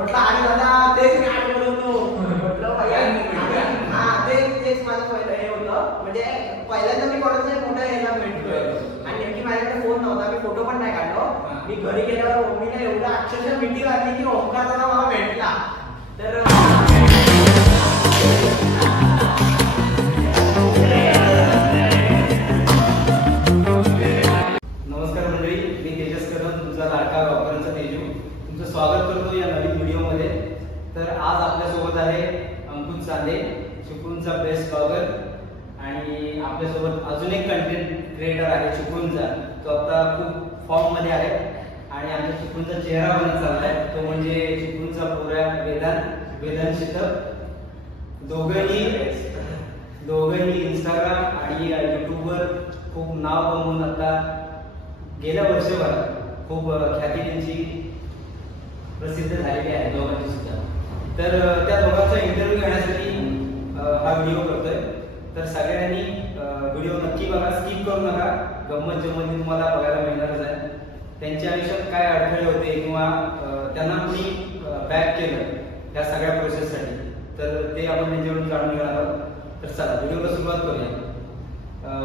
म्हटलं आणि दादा तेच मी आठवत होतो. म्हटलं तेच माझं पहिलं हे होतं. म्हणजे पहिल्यांदा मी कोणाचा मोठा यायला भेटतोय आणि नेमकी माझ्याकडे फोन नव्हता, मी फोटो पण नाही काढलो. मी घरी गेल्यावर मम्मीने एवढं अक्षरशः भीती वाटली की ओंकार दादा मला भेटला. तर नमस्कार मंडळी, मी तेजस कदम, तुमचा लाडका रॉकरचा तेजू, तुमचं स्वागत करतो या नवीन व्हिडिओमध्ये. तर आज आपल्यासोबत आहे अंकुश चांदे, चिपळूणचा बेस्ट ब्लॉगर. आणि आपल्यासोबत अजून एक कंटेंट क्रिएटर आहे चिपळूणचा, तो आता खूप फॉर्ममध्ये आहे आणि आमच्या चिपळूणचा चेहरा बनत चालला आहे. तो म्हणजे चिपळूणचा पुरा वेदांत शितक. दोघंही इंस्टाग्राम आणि यूट्यूबवर खूप नाव कमवून आता गेल्या वर्षभरात खूप ख्याती त्यांची प्रसिद्ध झालेली आहे दोघांची सुद्धा. तर त्या दोघांचा इंटरव्ह्यू घेण्यासाठी हा व्हिडिओ करतोय. तर सगळ्यांनी व्हिडिओ नक्की बघा, स्किप करू नका. गंमत जमत तुम्हाला बघायला मिळणारच आहे. त्यांच्या आयुष्यात काय अडथळे होते किंवा त्यांना कोणी बॅक केलं या सगळ्या प्रोसेससाठी, तर ते आपण त्यांच्याकडून जाणून घेणार आहोत. तर चला व्हिडिओला सुरुवात करूया.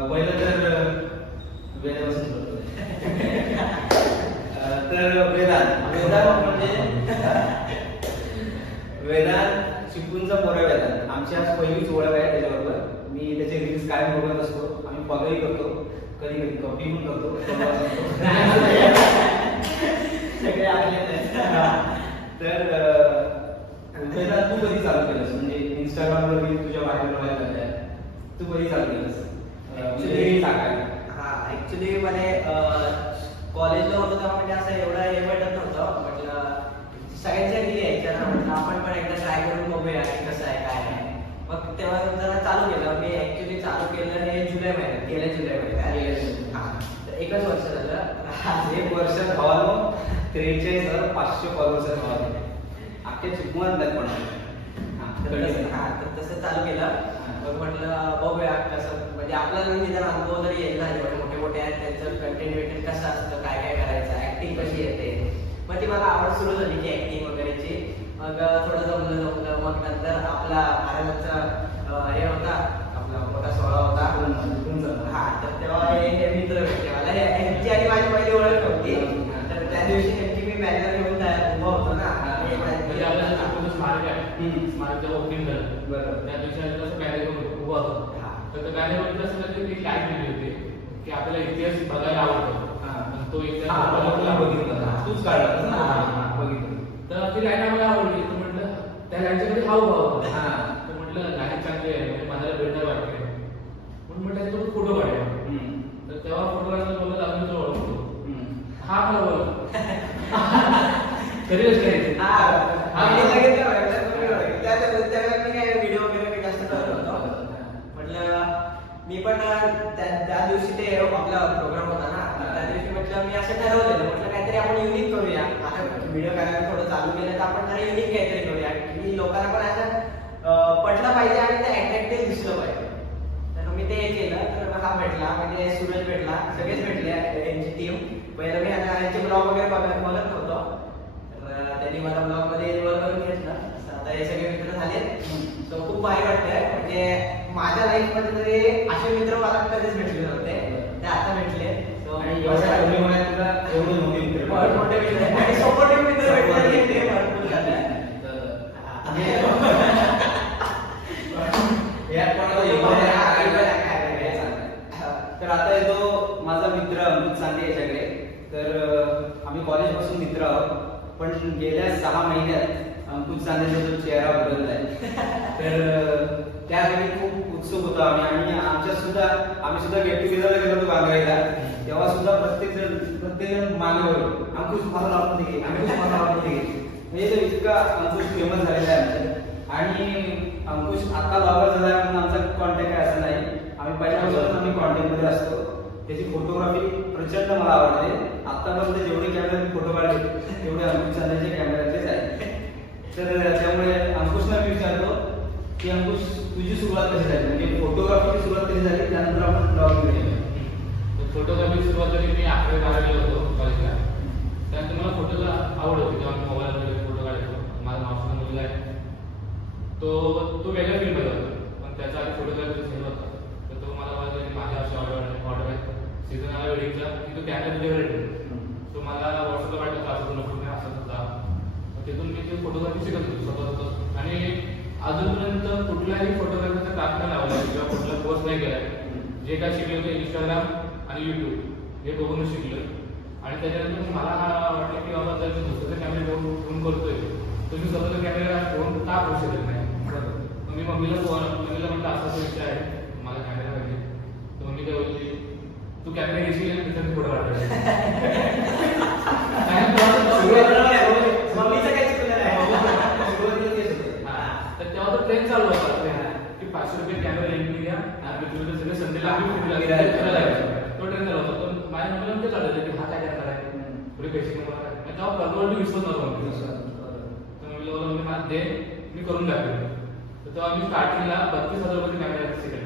पहिलं तर वेदांपासून करतोय. तर वेदांत चिपळूणचा पोरा वेदांत आमची आज पहिलीच ओळख आहे त्याच्याबरोबर. मी त्याचे रील्स कायम बघत असतो, आम्ही पगही करतो, कधी कधी कॉपी पण करतो. सगळे तर वेदांत तू कधी चालू केलंस, म्हणजे इंस्टाग्रामवर रील तुझ्या व्हायरल व्हायला लागल्या, तू कधी चालू केलंस टाकायला? ऍक्च्युली मध्ये कॉलेजला होतं तेव्हा म्हणजे असं एवढं हे वाटत नव्हतं. म्हटलं सगळ्यांच्या घरी यायच्या ना, म्हटलं आपण पण एकदा ट्राय करून बघूया कसं आहे काय आहे. मग तेव्हा जरा चालू केलं. मी ऍक्च्युली चालू केलं हे जुलै महिन्यात, गेल्या जुलै महिन्यात. तर एकच वर्ष झालं. 1 वर्षात हवालो 43,500 फॉलोअर्स आहेत. अख्ख्या चिपळूणात नाही पण. तर तसं चालू केलं. मग म्हटलं बघूया कसं, म्हणजे आपल्याला निदान अनुभव जरी येईल ना, जेवढे मोठे मोठे आहेत त्यांचं कंटेंट कसं असतं, काय काय करायचं, ऍक्टिंग कशी येते. मग ती मला आवड सुरू झाली की ऍक्टिंग वगैरेची. मग थोडं जमलं. मग नंतर आपला महाराजांचा हे होता, आपला मोठा सोहळा होता. तर तेव्हा हे मित्र भेटले मला. ह्यांची आणि माझी पहिली ओळख नव्हती. तर त्या दिवशी नेमकी मी बॅनर घेऊन उभा होतो ना, त्या दिवशी बॅनर उभा होतो. तर बॅनर मध्ये असं एक लाईन दिली होती की आपल्याला इतिहास बघायला आवडतो, तो इतिहास तूच काढला बघितलं. तर ती लाईन आम्हाला आवडली. तर म्हटलं त्या लाईनच्यामध्ये हाव भाव होता. तर म्हटलं लाईन चांगली आहे, म्हणजे मनाला भेटणार वाटते म्हणून म्हटलं तो फोटो काढायला. तर तेव्हा फोटो काढायला बोलत आम्ही तो ओळखतो. हा मला बोल तरी व्हिडिओ वगैरे जास्त करत होतो. म्हटलं मी पण त्या दिवशी ते आपला प्रोग्राम होता ना, त्या दिवशी म्हटलं मी असं ठरवलेलं, म्हटलं काहीतरी आपण युनिक करूया. आता व्हिडिओ करायला थोडं चालू केलं तर आपण जरा युनिक काहीतरी करूया की लोकांना पण असं पटलं पाहिजे आणि ते अट्रॅक्टिव्ह दिसलं पाहिजे. तर मी ते केलं. तर हा भेटला, म्हणजे सूरज भेटला, सगळेच भेटले यांची टीम. पहिलं मी यांचे ब्लॉग वगैरे बघत नव्हतो, तर त्यांनी मला ब्लॉग मध्ये इन्व्हॉल्व करून घेतलं. आता हे सगळे मित्र झाले. तो खूप भारी वाटतंय. म्हणजे माझ्या लाईफ मध्ये तरी असे मित्र मला कधीच भेटले नव्हते, ते आता भेटले. मोठे मित्र आणि सपोर्टिव्ह मित्र भेटले ते भरपूर झाले. तर आता येतो माझा मित्र अंकुश चांदे याच्याकडे. तर आम्ही कॉलेज पासून मित्र आहोत, पण गेल्या 6 महिन्यात अंकुश चांदेचा जो चेहरा बदललाय, तर त्यासाठी खूप उत्सुक होतो आम्ही. आणि आम्ही सुद्धा गेट टुगेदरला गेलो होतो बांद्राईला. तेव्हा सुद्धा प्रत्येक जण मागे वळलो, अंकुश मला लावून दे, अंकुश मला लावून दे. म्हणजे तो इतका अंकुश फेमस झालेला आहे आमच्या. आणि अंकुश आता ब्लॉगर झाला म्हणून आमचा कॉन्टॅक्ट आहे असं नाही. आम्ही पहिल्यापासूनच आम्ही कॉन्टॅक्ट मध्ये असतो. त्याची फोटोग्राफी प्रचंड मला आवडते. आतापर्यंत जेवढे कॅमेरे फोटो काढले तेवढे अंकुश चांदेचे कॅमेऱ्याचेच आहेत. तर त्यामुळे अंकुशला मी विचारतो की अंकुश तुझी सुरुवात कशी झाली, म्हणजे फोटोग्राफीची सुरुवात कशी झाली, त्यानंतर आपण ब्लॉगिंग केली. फोटोग्राफीची सुरुवात झाली मी 11वी-12वी होतो कॉलेजला. त्यानंतर मला फोटोला आवड होती, तेव्हा मोबाईलमध्ये फोटो काढायचो. तो वेगळ्या फील्डमध्ये होता, पण त्याचा आधी फोटोग्राफी सेल होता. तर तो मला बोलला की माझ्या अशा ऑर्डर आहे सीझन आला वेडिंगचा की तो कॅमेरा तुझ्याकडे ठेव. तो मला व्हॉट्सअपला पाठवला असं तुला कुठे असं होता. तिथून मी ते फोटोग्राफी शिकत होतो स्वतः. आणि अजूनपर्यंत कुठलाही फोटोग्राफीचा क्लास नाही लावला किंवा कुठला कोर्स नाही केला. जे काय शिकले होते इंस्टाग्राम आणि युट्यूब हे बघूनच शिकलो. आणि त्याच्यानंतर मला वाटलं की बाबा जर मी दुसऱ्याचा कॅमेरा घेऊन करतोय तर मी स्वतःचा कॅमेरा घेऊन का करू शकत नाही. मग मी मम्मीला म्हटलं असा विषय आहे मला कॅमेरा पाहिजे. तर मम्मी काय बोलली तू कॅमेरा घेशील आणि तिथं फोटो काढायला. तर तेव्हा तो ट्रेन चालू होता की 500 रुपये कॅमेरा रेंटने घ्या आणि तुम्ही सगळे संडेला तो ट्रेन चालू होता. तर माझ्या मम्मीला ते चालू होतं की हा काय करणार आहे थोडे पैसे कमवणार आहे. तेव्हा परवडली विश्वास नव्हता. तर मम्मी मला दे मी करून दाखवेन. तर तेव्हा मी स्टार्टिंगला 32,000 रुपये कॅमेरा शिकले.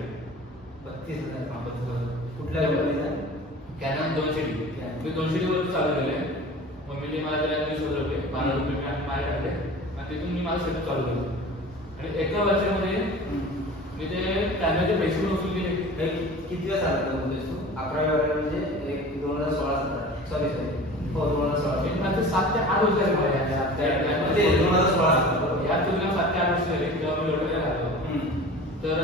32,000 कुठल्या कंपनीचा? Canon 200D. मी 200D वर चालू केले. मम्मीने मला दिला 20,000 रुपये 12 रुपये मी आणि माझ्या टाकले आणि तिथून मी माझं सेटअप चालू केलं. आणि एका वर्षामध्ये मी ते कॅमेराचे पैसे पण वसूल केले. किती दिवस आला तू? 11व्या वर्गात म्हणजे 2016 सॉरी हो 2016 माझं 7 ते 8 वर्ष झाले. म्हणजे 2016 या तुलनेत 7 ते 8 वर्ष झाले तेव्हा मी लोटरीला राहतो. तर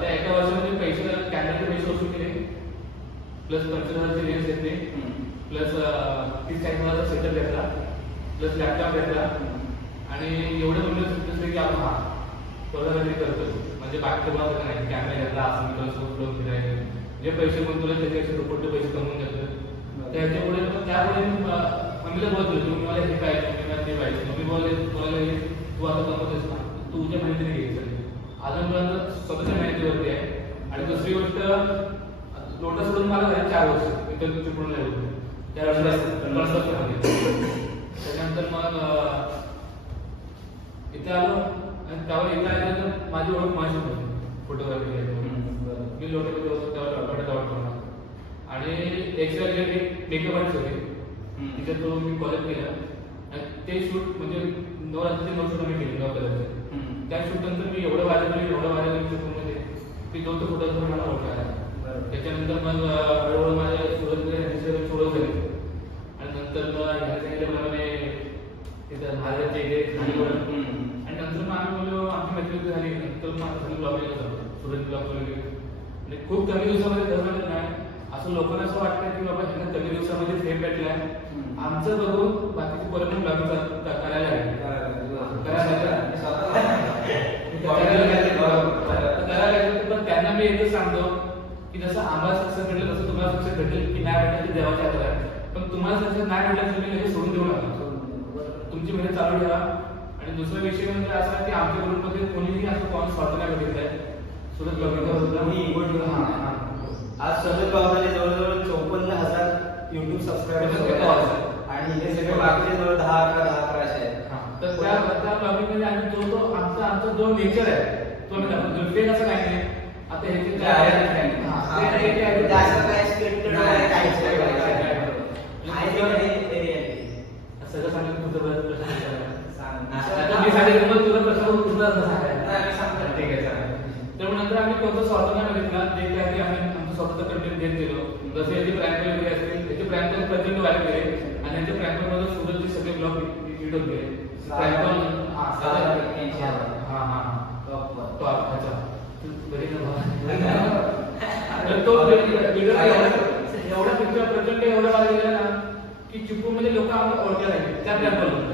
त्या एका वर्षामध्ये पैसे कॅमेराचे पैसे वसूल केले प्लस 25,000चे लेन्स घेतले प्लस 30-40,000चा सेटअप घेतला प्लस लॅपटॉप घेतला. आणि एवढं म्हणजे सुचले की आपण हा फोटोग्राफी करतो म्हणजे बाकी कोणाचं नाही. कॅमेरा घेतला असं मी तुला फ्लो फिरायचे जे पैसे गुंतवले त्याच्यापेक्षा दुप्पट पैसे कमवून घेतो. त्याच्यामुळे त्यामुळे मम्मीला बोलतो तुम्ही मला हे पाहिजे मम्मी मला ते पाहिजे. मम्मी बोलले बोलायला तू आता कमवतेस ना तू तुझ्या मेहनतीने घ्यायचं अजूनपर्यंत स्वतःच्या मेहनतीवरती आहे. आणि दुसरी गोष्ट लोटस सोडून मला झाले 4 वर्ष इथं चिपळूण लागलो. 4 वर्ष त्याच्यानंतर मग इथे आलो आणि तेव्हा इथे आलं तर माझी ओळख माझी होती फोटोग्राफी. मी लोटमध्ये होतो तेव्हा आणि एक मेकअप आर्टिस्ट होते तिच्यात तो मी कॉलेज केला. आणि ते शूट म्हणजे 9 रात्रीचे 9 शूट आम्ही केले 9 कलरचे. त्या शूट नंतर मी एवढं वाजवलं चिपळूणमध्ये की दोन फोटोग्राफर मला ओळखायला. त्याच्यानंतर मग हळूहळू माझ्या सुरतमध्ये सोडत झाले. आणि नंतर मग ह्या सांगितल्याप्रमाणे तिथं महाराजांचे इथे आणि नंतर मग आम्ही बोललो आमची मैत्री झाली. नंतर मग आता ब्लॉगिंगला जातो सुरत ब्लॉग वगैरे. आणि खूप कमी दिवसामध्ये धरलं नाही असं लोकांना असं वाटतं की बाबा ह्यांना कमी दिवसामध्ये फेम भेटलाय आमचं बघून बाकीचे परत पण ब्लॉगिंग करायला पण त्यांना मी एकच सांगतो की जसं आम्हाला सक्सेस भेटलं तसं तुम्हाला सक्सेस भेटेल की नाही भेटेल ते देवाच्या हातात आहे. पण तुम्हाला सक्सेस नाही भेटलं तुम्ही लगेच सोडून देऊ नका. तुमची मेहनत चालू ठेवा. आणि दुसरा विषय म्हणजे असा की आमच्या ग्रुपमध्ये कोणीही असं कोण स्वतः नाही बघितलंय सुरत ब्लॉगिंग. आज सुरत ब्लॉगमध्ये जवळजवळ 54,000 युट्यूब सबस्क्रायबर्स आणि हे सगळे बाकीचे जवळ 10-11 असे आहेत. तर त्या ब्लॉगिंगमध्ये आम्ही आमचा जो नेचर आहे तो आम्ही फेक असं काही नाही. आता ह्याचे सगळं सांगितलं तुझं ठीक आहे. तर नंतर आम्ही कोणतं स्वार्थ नाही बघितला. जे काही आम्ही आमचं स्वतःचं कंटेंट देत गेलो. जसे याचे प्रँक वगैरे असतील त्याचे प्रँक प्रचंड व्हायला गेले आणि यांच्या प्रँकमध्ये सुरतचे सगळे ब्लॉग हिट होत गेले. तो व्हिडिओ एवढा पिक्चर प्रचंड एवढा वाढ गेला ना की चिपळूणमध्ये लोक आम्हाला ओळखले नाही त्या प्लॅटफॉर्मवर.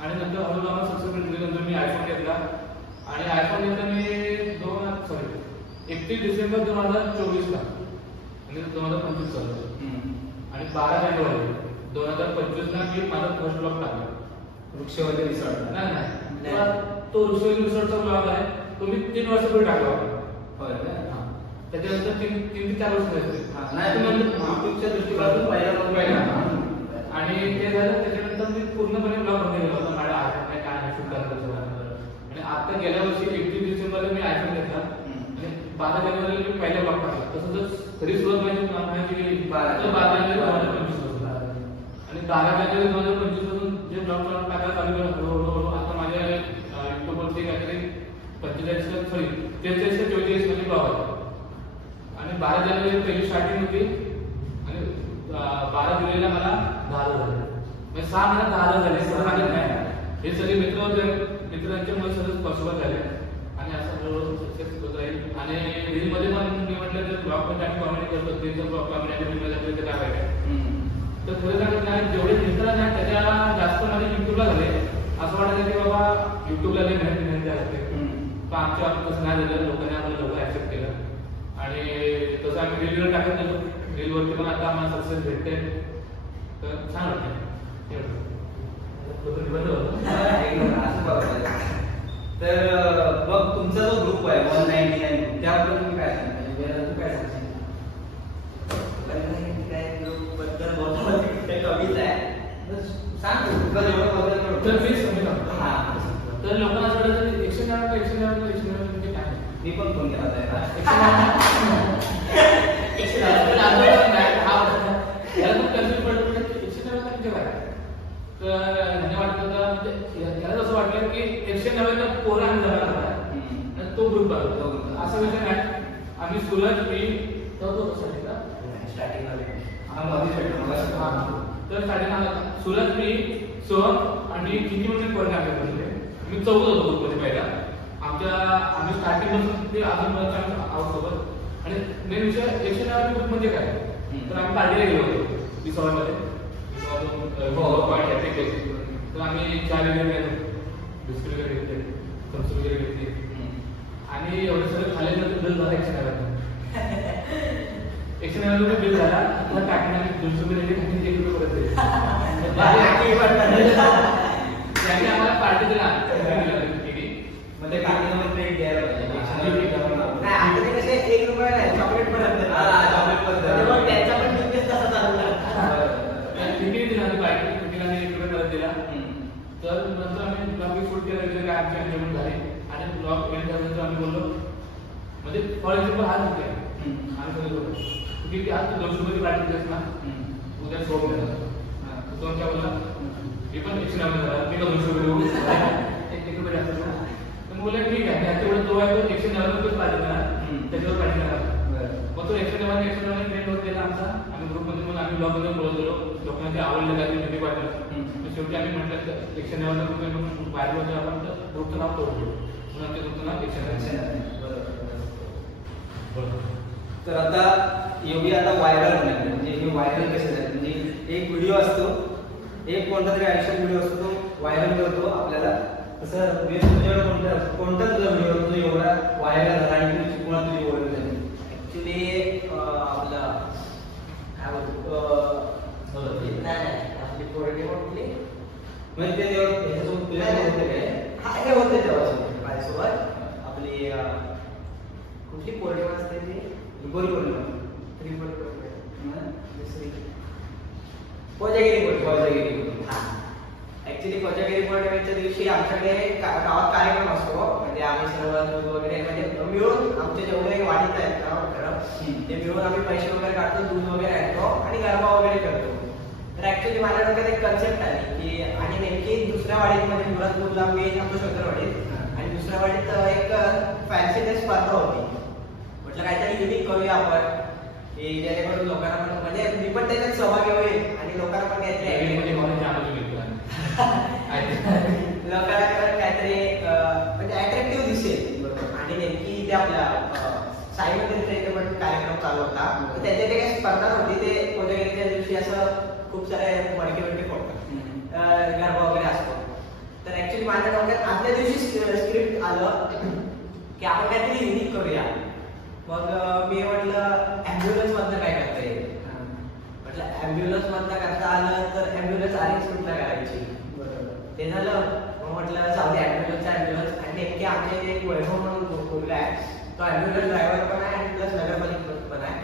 आणि नंतर हळूहळू आम्हाला सक्सेस भेटली. नंतर मी आयफोन घेतला आणि आयफोन घेतला मी 31 डिसेंबर 2024 ला आणि 2025 चालू. आणि 12 जानेवारी 2025 ला मी माझा फर्स्ट ब्लॉग टाकला वृक्षवल्ली रिसॉर्ट. नाही तो वृक्षवल्ली रिसॉर्टचा ब्लॉग आहे तो मी 3 वर्षापूर्वी टाकला होता. त्याच्यानंतर 3 ते 4 वर्ष झाले युट्यूबच्या दृष्टीकोनातून पहिला. आणि ते झालं त्याच्यानंतर मी पूर्णपणे ब्लॉग मध्ये गेलो होता माझ्या आयफोन काय शूट करायचं. आणि आता गेल्या वर्षी 31 डिसेंबरला मी आयफोन घेतला आणि 12 जानेवारीला मी पहिला ब्लॉग टाकला. तसं जर खरी सुरुवात माहिती गेली तर 12 जानेवारी 2025 पासून. आणि 12 जानेवारी 2025 पासून जे ब्लॉग टाकायला चालू केलं हळूहळू आता माझ्या युट्यूबवरती काहीतरी मध्ये पहिली स्टार्टिंग होती आणि 12 जुलैला मला 10 झाले, म्हणजे 6 महिन्यात 10 झाले. सगळं सांगत नाही, हे सगळे मित्र होते, मित्रांच्यामुळे सगळं पॉसिबल झाले आणि असं हळूहळू सक्सेस होत राहील. आणि रीलमध्ये पण मी म्हटलं तर ब्लॉगमध्ये आम्ही कॉमेडी करतो, त्यांचं ब्लॉग कॉमेडी आणि रीलमध्ये काय पाहिजे. तर खरं सांगत नाही, जेवढे मित्र नाही त्याच्या जास्त माझे युट्यूबला झाले. असं वाटायचं की बाबा युट्यूबला लई मेहनत असते, पण आमच्या बाबतीत तसं नाही झालं. लोकांनी आम्हाला लवकर ऍक्सेप्ट केलं आणि तसं आम्ही रीलवर टाकत गेलो. रीलवरती पण आता आम्हाला सक्सेस भेटते, तर छान वाटतं. तर मग तुमचा जो ग्रुप आहे 199 त्याबद्दल तुम्ही काय सांगता? तू काय सांगशील? 199 ग्रुप बद्दल बोलतो कमीच आहे, सांग तुला जेवढं बद्दल. तर मीच कमी करतो. तर लोकांना असं वाटतं 199 म्हणजे काय? मी पण फोन केला होता. याला खूप कन्फ्युज पडलं म्हणजे 199 म्हणजे काय. तर ह्याने वाटलं होतं म्हणजे याला असं वाटलं की 199 पोरं आम्ही जरा तो ग्रुप आहे असा विषय नाही. आम्ही सुरत मी तो स्टार्टिंगला तर स्टार्टिंगला सुरत मी सोहम आणि किती म्हणून पोरं आम्ही बसले. मी 14 होतो ग्रुपमध्ये पहिला. आम्ही स्टार्टिंग पासून ते अजून आहोत सोबत. आणि मेन विषय 199 ग्रुप म्हणजे काय, तर आम्ही पार्टीला गेलो होतो विसवामध्ये. तर आम्ही चहा वगैरे बिस्किट वगैरे घेतले, थम्स वगैरे घेतली आणि एवढं सगळं खाल्ल्यानंतर बिल झाला 199 रुपये बिल झाला. आपला टाकण्याने 200 रुपये 1 रुपये परत दिले. त्यांनी आम्हाला पार्टी दिला म्हणजे काकीनं ट्रेड द्यायला पाहिजे. आता ते कसे 1 रुपया नाही चॉकलेट पण चॉकलेट पण त्यांचा पण बिझनेस तसा चालू झाला. तिकीट दिला बाईक तिकीटाने 1 रुपये परत दिला. तर नंतर आम्ही ब्लॉग शूट केला वगैरे काय आमच्या जेवण झाले आणि ब्लॉग एंड झाल्यानंतर आम्ही बोललो म्हणजे फॉर एक्झाम्पल आज होते आम्ही सगळे बोललो की आज 200 रुपये पार्टी देस ना, उद्या 100 देणार. तो आमच्या बोलला मी पण 199 झाला, मी 200 रुपये देऊ 1 रुपये जास्त. तर बोलले ठीक आहे, तेवढं तो आहे तो 199 रुपये पार्टी देणार, त्याच्यावर पार्टी करणार. मग तो 199 ट्रेंड होत गेला आमचा. आम्ही ग्रुपमध्ये मग आम्ही ब्लॉगमध्ये बोलत गेलो, लोकांना ते आवडलं काय ते मी वाटलं. शेवटी आम्ही म्हटलं 199 रुपये म्हणून बाहेर होतो आपण, तर ग्रुपचं नाव तोडतो म्हणून आमच्या ग्रुपचं नाव 199. तर आता योगी आता व्हायरल होणार म्हणजे हे व्हायरल कसे झाले म्हणजे एक व्हिडिओ असतो, एक कोणता तरी ऍक्शन व्हिडिओ असतो, तो व्हायरल करतो आपल्याला. तसं तुझ्याकडे कोणता तुझा व्हिडिओ तो एवढा व्हायरल झाला आणि तुझी कोणा तुझी ओळख झाली? ऍक्च्युली आपलं काय बोलतो आपली पोरगी म्हटली म्हणजे ते त्याच्यासोबत तुझ्यासोबत होते काय? हा हे होते तेव्हा माझ्यासोबत. आपली कुठली पौर्णिमा असते ती पौर्णिमा कोजागिरी. हा ऍक्च्युली कोजागिरी पौर्णिमेच्या दिवशी आमच्याकडे गावात कार्यक्रम असतो. म्हणजे आम्ही सर्व दूध वगैरे म्हणजे मिळून आमचे जेवढे वाढीत आहेत ना ते मिळून आम्ही पैसे वगैरे काढतो, दूध वगैरे आणतो आणि गरबा वगैरे करतो. तर ऍक्च्युली माझ्या डोक्यात एक कन्सेप्ट आली की आणि नेमकी दुसऱ्या वाडीमध्ये दुराजपूरला मी थांबतो शंकरवाडीत आणि दुसऱ्या वाडीत एक फॅन्सी ड्रेस स्पर्धा होती. म्हटलं काहीतरी युनिक करूया आपण की जेणेकरून लोकांना पण म्हणजे मी पण त्याच्यात सहभागी होईल आणि लोकांना पण काहीतरी काहीतरी म्हणजे अट्रॅक्टिव्ह दिसेल. आणि नेमकी ते आपल्या साईमध्ये इथे पण कार्यक्रम चालू होता. त्याच्या ते काही स्पर्धा होती, ते कोजागिरीच्या दिवशी असं खूप सारे मडके वडके फोडतात, गरबा वगैरे असतो. तर ऍक्च्युली माझ्या डोक्यात आदल्या दिवशी स्क्रिप्ट आलं की आपण काहीतरी युनिक करूया. मग मी म्हटलं ॲम्ब्युलन्स मधनं काय करता येईल. म्हटलं ॲम्ब्युलन्स मधनं करता आलं तर ॲम्ब्युलन्स अरेंज कुठला करायची. ते झालं. मग म्हटलं जाऊ दे ॲम्ब्युलन्स आणि नेमके आमच्या इथे एक वैभव म्हणून मुलगा आहे, तो ॲम्ब्युलन्स ड्रायव्हर पण आहे आणि प्लस नगरपालिका पण आहे.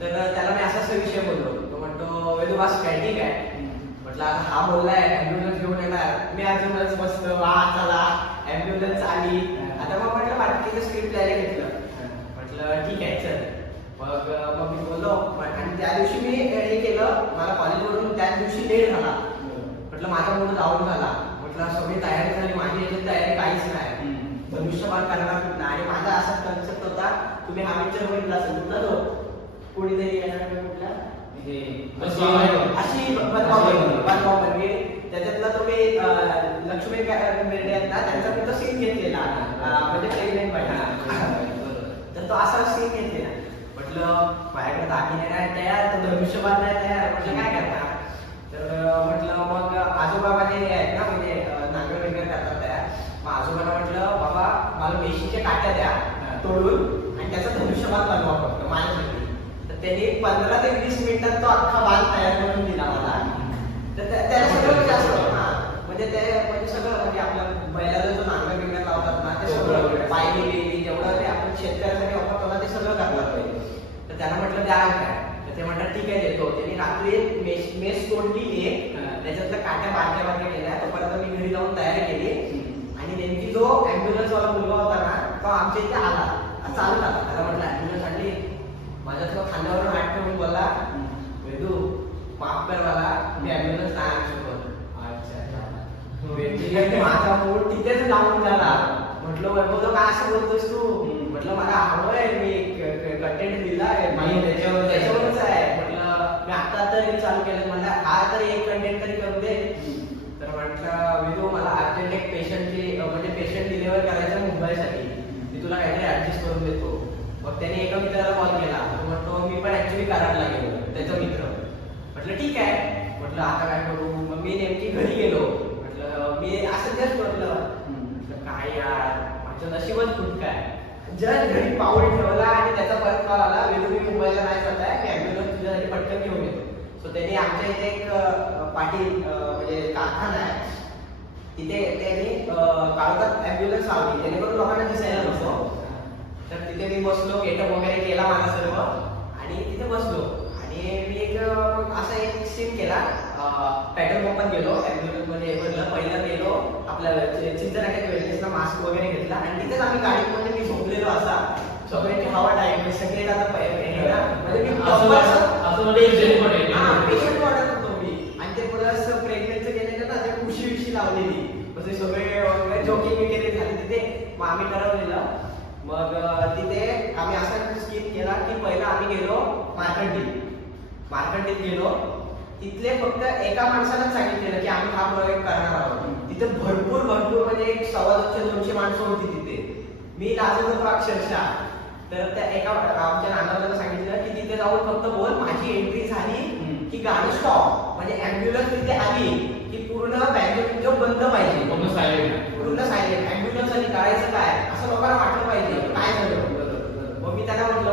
तर त्याला मी असा विषय बोललो. तो म्हणतो वेदू बस काय ठीक आहे. म्हटलं हा बोललाय ॲम्ब्युलन्स घेऊन येणार, मी ॲम्ब्युलन्स बसतो वा चला ॲम्ब्युलन्स आली. आता मग म्हटलं बाकीचं स्क्रिप्ट लिहायला घेतलं. म्हटलं ठीक आहे चल. मग मी बोललो आणि त्या दिवशी मी हे केलं. मला कॉलेजवरून त्याच दिवशी लेट झाला. म्हटलं माझा मूड डाऊन झाला. म्हटलं सगळी तयारी झाली, माझी याची तयारी काहीच नाही, धनुष्यबाण करणार कुठला. आणि माझा असाच कन्सेप्ट होता, तुम्ही हा पिक्चर बघितला असेल कुठला तो कोणीतरी येणार कुठला अशी बनवाबनवी त्याच्यातला तुम्ही लक्ष्मी बेर्डे आहेत ना त्यांचा मी तो सीन घेतलेला म्हणजे प्रेग्नेंट बाई तर तो असा सीन घेतलेला. म्हटलं माझ्याकडे दागिने नाही तयार, तो धनुष्यबाण नाही तयार, म्हटलं काय करणार. तर म्हटलं मग आजोबा माझे आहेत ना म्हणजे नांगर वगैरे करतात तयार. मग आजोबाला म्हटलं बाबा मला मेशीच्या काट्या द्या तोडून आणि त्याचा धनुष्यबाण बनवा फक्त माझ्यासाठी. तर त्यांनी 15 ते 20 मिनिटात तो अख्खा बाण तयार करून दिला मला. तर त्याला सगळं जास्त म्हणजे ते म्हणजे सगळं म्हणजे आपल्या बैलाला जो नांगर बिंगर लावतात ना ते सगळं पायरी बियरी जेवढं ते आपण शेतकऱ्यासाठी वापरतो ना ते सगळं करतात पहिले. तर त्यांना म्हटलं द्या काय, तर ते म्हणतात ठीक आहे देतो. त्यांनी रात्री मेस तोडली एक, त्याच्यातल्या काट्या बारक्या बारक्या केल्या. तोपर्यंत मी घरी जाऊन तयारी केली आणि नेमकी जो ऍम्ब्युलन्स वाला मुलगा होता ना तो आमच्या इथे आला चालत आला. त्याला म्हटलं ऍम्ब्युलन्स आणली. माझ्या तो खांद्यावरून हात ठेवून बोलला वेदू माफ कर मला, मी ऍम्ब्युलन्स नाही आणू शकत. माझा मूड तिथेच लावून झाला. म्हटलं वैभव काय असं बोलतोस तू. म्हटलं मला हवंय, मी कंटेंट दिला त्याच्यावरच आहे. म्हटलं मी आता तरी चालू केलं, म्हटलं हा तरी एक कंटेंट तरी करू दे. तर म्हटलं विदू मला अर्जंट एक पेशंटची म्हणजे पेशंट डिलिव्हर करायचं मुंबईसाठी, मी तुला काहीतरी ऍडजस्ट करून देतो. मग त्याने एका मित्राला कॉल केला. तो म्हणतो मी पण ऍक्च्युली कराडला गेलो, त्याचा मित्र. म्हटलं ठीक आहे. म्हटलं आता काय करू. मग मी नेमकी घरी गेलो. म्हटलं मी असं जस्ट म्हटलं काय यार माझं नशीबच खूप काय. जस्ट घरी पाऊल ठेवला आणि त्याचा परत कॉल आला वेदू मी मुंबईला नाही जात आहे, मी ऍम्ब्युलन्स तुझ्यासाठी पटकन घेऊन येतो. सो त्यांनी आमच्या इथे एक पाटील म्हणजे कारखाना आहे तिथे त्यांनी काळोखात ऍम्ब्युलन्स लावली जेणेकरून लोकांना दिसायला नको. तर तिथे मी बसलो, गेटअप वगैरे केला माझा सर्व आणि तिथे बसलो आणि मी एक असा एक सीन केला. पेट्रोल पंपात गेलो, ऍम्ब्युलन्स मध्ये पहिला गेलो आपल्या चिंचनाट्या वेळेसला मास्क वगैरे घेतला आणि तिथेच आम्ही गाडीमध्ये मी झोपलेलो असा सगळ्यांची हवा टाईम सगळे आता म्हणजे मी पेशंट वाटत होतो मी. आणि ते प्लस प्रेग्नेंटचं गेलेलं ना ते उशी विशी लावलेली म्हणजे सगळे जोकिंग वगैरे झाले तिथे. मग आम्ही ठरवलेलं मग तिथे आम्ही असा स्कीम केला की पहिला आम्ही गेलो मार्कंडीत गेलो. तिथले फक्त एका माणसालाच सांगितलेलं की आम्ही हा प्रयोग करणार आहोत. तिथे भरपूर म्हणजे 125-200 माणसं होती तिथे. मी लाजत होतो अक्षरशः. तर त्या एका आमच्या नानाला सांगितलं की तिथे जाऊन फक्त बोल माझी एंट्री झाली की गाडी स्टॉप, म्हणजे ऍम्ब्युलन्स तिथे आली की पूर्ण बँकेट बंद पाहिजे, पूर्ण सायलेंट. ऍम्ब्युलन्स आली करायचं काय असं लोकांना वाटलं पाहिजे काय झालं. मग मी त्याला म्हटलं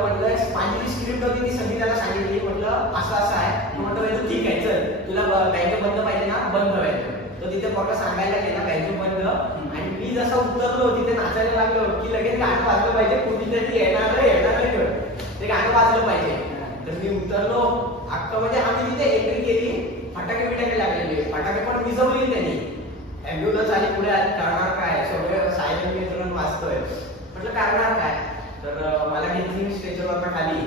माझी जी स्क्रिप्ट होती ती सगळी त्याला सांगितली. म्हटलं असं आहे. म्हटलं ठीक आहे चल तुला बँक बंद पाहिजे ना, बंद पाहिजे. तो तिथे फक्त सांगायला गेला बँक बंद. आणि मी जसं उतरलो तिथे नाचायला लागलो की लगेच गाणं वाजलं पाहिजे, कुठेतरी येणार ते गाणं वाजलं पाहिजे. तर मी उतरलो अख्खं म्हणजे आम्ही तिथे एंट्री केली. फटाके लागलेले, फटाके पण विजवली त्यांनी. ऍम्ब्युलन्स आली पुढे आली, करणार काय सगळं सायलेंट मिसळून वाजतोय. म्हटलं करणार काय. तर मला घेतली स्टेशनवर खाली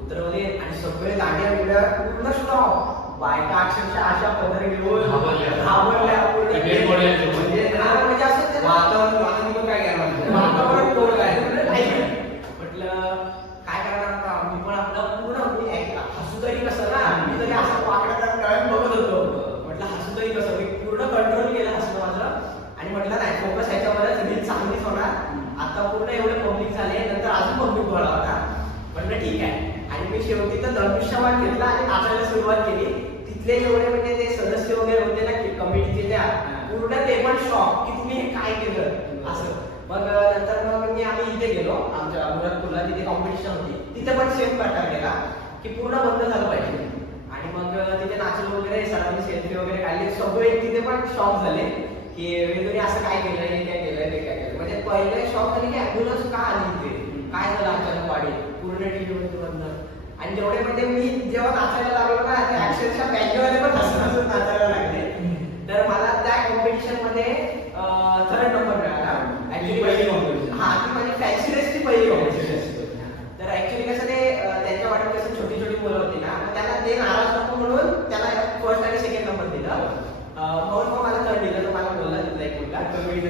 उतरवले आणि सगळे दांड्या बिड्या पूर्ण स्टॉप. बायका अक्षरशः अशा पदर घेऊन घाबरल्या म्हणजे असं वातावरण कोण काय. म्हटलं काय करणार आता. मी पण आपलं पूर्ण हसू तरी कसं ना, मी तरी असं वाकडा कळत बघत होतो. म्हटलं हसू तरी कसं. मी पूर्ण कंट्रोल केलं हसणं माझं आणि म्हटलं नाही फोकस ह्याच्यावरच रील चांगलीच होणार. आता पूर्ण एवढे पब्लिक झाले नंतर अजून पब्लिक गोळा होता. म्हटलं ठीक आहे. आणि मी शेवटी तर धनुष्यबाण घेतला आणि नाचायला सुरुवात केली. तिथले जेवढे म्हणजे ते सदस्य वगैरे होते ना कमिटीचे त्या पूर्ण ते पण शॉक की तुम्ही हे काय केलं असं. मग नंतर मग आम्ही इथे गेलो आमच्या मुरादपूरला, तिथे कॉम्पिटिशन होती. तिथे पण सेम प्रकार केला की पूर्ण बंद झालं पाहिजे. आणि मग तिथे नाचलं वगैरे सरांनी सेल्फी वगैरे काढली. सगळे तिथे पण शॉक झाले की वेगवेगळे असं काय केलं, हे काय केलं, ते काय केलं. म्हणजे पहिले शॉक झाले की ऍम्ब्युलन्स का आली इथे, काय झालं अचानक वाढी पूर्ण टीव्ही बंद. आणि जेवढे म्हणजे मी जेव्हा नाचायला लागलो ना ते अक्षरशः बँकेवाले पण हसून नाचायला लागले. तर मला त्या कॉम्पिटिशन मध्ये 3rd नंबर मिळाला. ऍक्च्युली पहिली कॉम्पिटिशन ती माझी फॅन्सी पहिली कॉम्पिटिशन. तर ऍक्च्युली कसं ते त्यांच्या वाटेत कसं छोटी मुलं होती ना, त्यांना ते नाराज नको म्हणून त्याला 1st आणि 2nd नंबर दिला. म्हणून मग मला 3rd दिलं. तर मला बोलला तिथला एक मुलगा क्रिकेट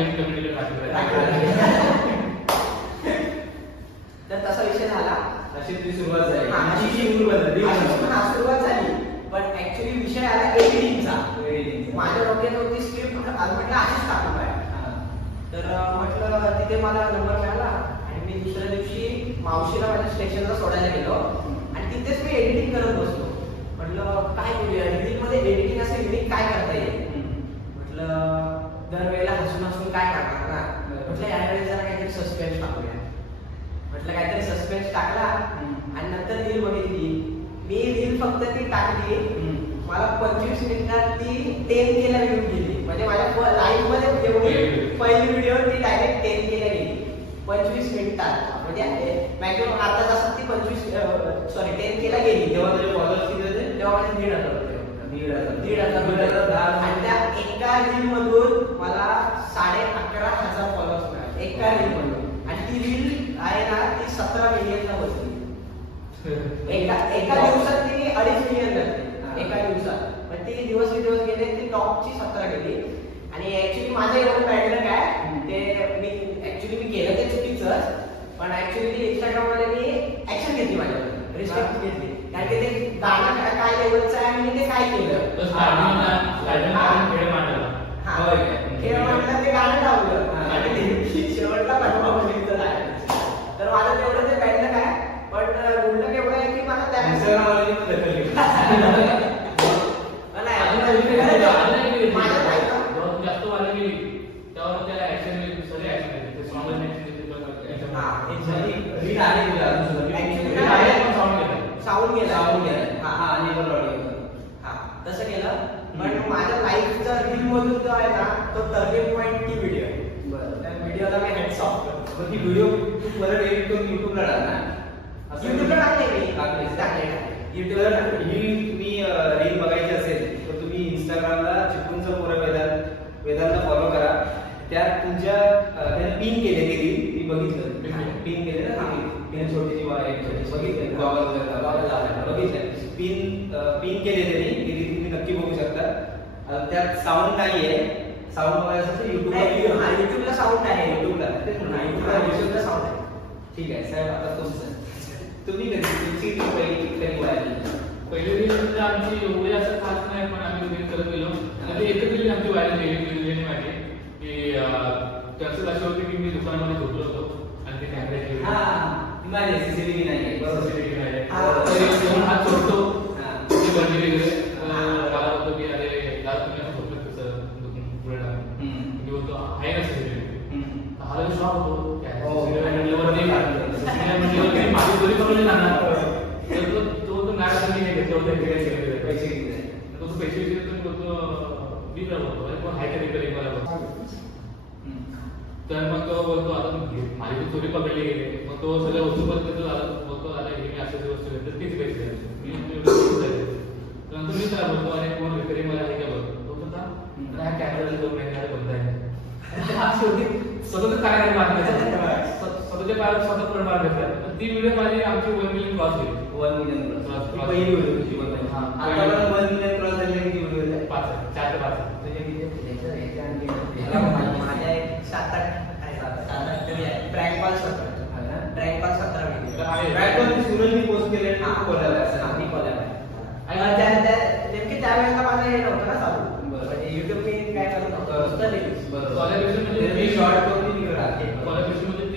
आणि कम्युनिटीला टाकलं. तर तसा विषय झाला. अशी ती सुरुवात झाली. सुरुवात झाली पण ऍक्च्युली विषय आला एडिटिंगचा. माझ्या डोक्यात होती स्क्रिप्ट म्हटलं अशीच टाकू काय. तर म्हटलं तिथे मला नंबर मिळाला आणि मी दुसऱ्या दिवशी मावशीला माझ्या स्टेशनला सोडायला गेलो आणि तिथेच मी एडिटिंग करत बसलो. म्हटलं काय करूया एडिटिंग मध्ये, एडिटिंग असं युनिक काय करता येईल. म्हटलं दरवेळेला हसून हसून काय करणार ना. म्हटलं यावेळेस जरा काहीतरी सस्पेन्स टाकूया. म्हटलं काहीतरी सस्पेन्स टाकला आणि नंतर रील बघितली. मी रील फक्त ती टाकली, मला 25 मिनिटात ती 10K ला व्ह्यू गेली. म्हणजे माझ्या लाईफ मध्ये एवढी पहिली व्हिडिओ ती डायरेक्ट 10K ला गेली 25 मिनिटात. म्हणजे मॅक्झिमम अर्धा तासात ती 10K ला गेली. तेव्हा तुझे फॉलोअर्स किती होते? तेव्हा माझे 1,500 होते. 1,500 आणि त्या एका रील मधून मला 11,500 फॉलोअर्स मिळाले एका रील मधून. आणि ती रील आहे ना ती 17 मिलियनला बसली. एका दिवसात ती 2.5 मिलियन झाली एका दिवसात. पण ती दिवस गेले ती टॉपची 17 गेली. आणि ऍक्च्युली माझं एवढं पॅटर्न काय ते मी केलं ते चुकीचं. पण ऍक्च्युली इंस्टाग्राम मध्ये मी ऍक्शन घेतली, माझ्यावर रिस्ट्रिक्ट घेतली. कारण की ते गाणं काय लेवलचं आहे आणि ते काय केलं खेळ म्हटलं ते गाणं लावलं आणि शेवटला पाठवा. तर माझं तेवढं ते पॅटर्न काय. पण उलट एवढं आहे की मला त्या जास्त वाढली गेली त्यावर त्या ऍक्शन सगळे ऍक्शन साऊंड गेला तसं केलं. पण माझ्या लाईफचा रील मधून जो आहे ना तो टर्निंग पॉइंट ती व्हिडिओ आहे. त्या व्हिडिओला मी हेड्स ऑफ करतो. ती व्हिडिओ तू परत एडिट करून युट्यूबला टाकणार? युट्यूबला टाकले युट्यूबला ही तुम्ही रील बघायची असेल तर तुम्ही इंस्टाग्रामला चिपळूणचा पोरं वेदांना फॉलो करा. त्यात तुमच्या त्याने पिन केले ती रील, ती बघितलं पिन केले ना, पिन छोटीशी बघितलं बघितलं पिन केले त्यांनी ती रील तुम्ही नक्की बघू शकता. त्यात साऊंड नाहीये. साऊंड बघायचं तर युट्यूबला साऊंड आहे. युट्यूबला साऊंड आहे. ठीक आहे साहेब. आता तुमचं तुम्ही तुमची पहिली रील म्हणजे आमची एवढी असं खास नाही पण आम्ही रील करत गेलो. आणि एकच रील आमची व्हायरल गेली माझी की त्यांचं लक्ष होतं की मी दुकानामध्ये झोपलो होतो आणि ते कॅमेरा सीसीटीव्ही नाही हात सोडतो ते बनलेले मला होतं की अरे दादा तुम्ही असं झोपलं कसं पुढे टाकून बोलतो आहे ना सीसीटीव्ही. हा शॉक होतो माझी दोरी पकडली जाणार तो नाही घेतलं होतं पैसे बोलतो दिला होतो हाय तरी मला. तर मग तो बोलतो आता माझी चोरी पकडली गेली. मग तो सगळ्या वस्तू परत बोलतो आता हे मी अशा वस्तू घेतलं तीच पैसे नंतर मी काय बोलतो आणि कोण विक्री मला हे काय बोलतो हा कॅमेरा 2 महिन्याला बंद आहे. स्वतःच काय स्वतःच्या पायावर स्वतः पूर्ण मार घेतला. ती व्हिडिओ माझी आमची 1 मिलियन क्रॉस झाली. 1 मिलियन क्रॉस पहिली व्हिडिओ. आता 1 मिलियन क्रॉस झाली की व्हिडिओ 4 ते 5 तुझे किती माझ्या 7-8 तरी आहे. प्रँक कॉल 17 व्हिडिओ सुरजनी पोस्ट केले नेमकी त्यावेळेला माझं हे नव्हतं ना चालू. म्हणजे युट्यूब मी काय करत नव्हतं शॉर्ट करून ती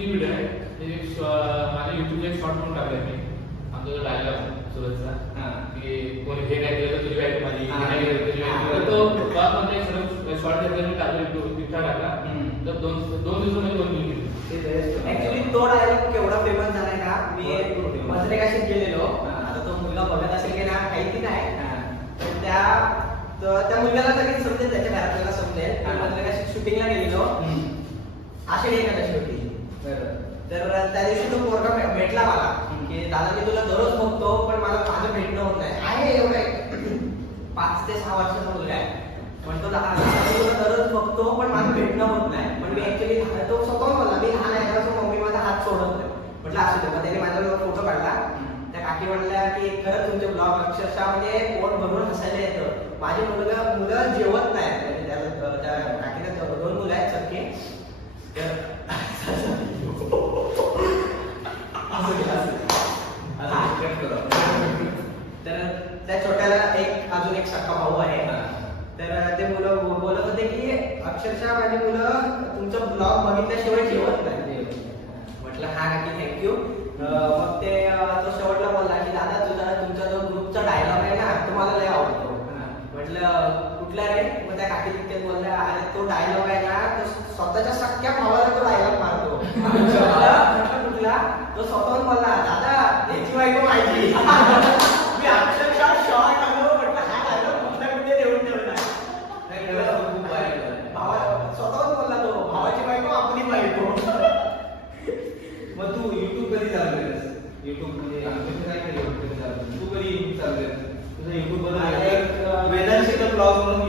व्हिडिओ आहे. माझ्या युट्यूबला एक शॉर्ट करून टाकलाय मी आमचा डायलॉग सुरजचा की कोणी हे काय केलं तुझी काय माझी तो शॉर्ट घेतला टाकला तिथला टाकला. तर 2 दिवसामध्ये 2 मिनिट ऍक्च्युली तो डायलॉग केवढा फेमस झालाय ना. मी मजरेकाशीत गेलेलो. आता तो मुलगा बघत असेल की ना माहिती नाही. त्या मुलगाला सगळी समजेल, त्याच्या घरातल्याला समजेल. मजरेकाशीत शूटिंगला गेलेलो. आषाढी एकादशी होती. तर त्या दिवशी तो पोरगा भेटला मला की दादा मी तुला दररोज बघतो पण मला माझं भेटणं होत नाही. आहे एवढं 5 ते 6 वर्षाचा मुलगा आहे. म्हणतो तुला दररोज बघतो पण माझं भेटणं होत नाही. पण मी ऍक्च्युली तो स्वतःहून बोलला मी लहान आहे तेव्हा मम्मी माझा हात सोडत नाही. म्हटलं असू दे. मग त्याने माझ्यावर फोटो काढला. त्या काकी म्हणल्या की खरंच तुमचे ब्लॉग अक्षरशः म्हणजे पोट भरून हसायला येतं. माझे मुलं जेवत नाही. त्या काकीला 2 मुलं आहेत. नक्की. तर त्या छोट्याला अजून एक सख्खा भाऊ आहे. तर ते मुलं बोलत होते की अक्षरशः माझी मुलं तुमचा ब्लॉग बघितल्याशिवाय जेवत नाही. म्हटलं हा नक्की थँक्यू. मग ते तो शेवटला बोलला की दादा तुमचा जो ग्रुपचा डायलॉग आहे ना तो मला लय आवडतो. म्हटलं कुठला रे? मग त्या काकी तिथे बोलल्या अरे तो डायलॉग आहे ना तो स्वतःच्या सख्ख्या भावाला तो डायलॉग मारतो. म्हटलं कुठला? तो स्वतःहून बोलला दादा याची बायको माझी. मी अक्षरशः शॉक आलो. म्हटलं हा डायलॉग कुठल्या कुठे देऊन ठेवला. स्वतःहून बोलला तो भावाची बायको आपली बायको. मग तू युट्यूब कधी चालू केलंस? युट्यूब म्हणजे काय केलं तू कधी युट्यूब चालू केलं? तुझं युट्यूब बद्दल वेदांशी ब्लॉग म्हणून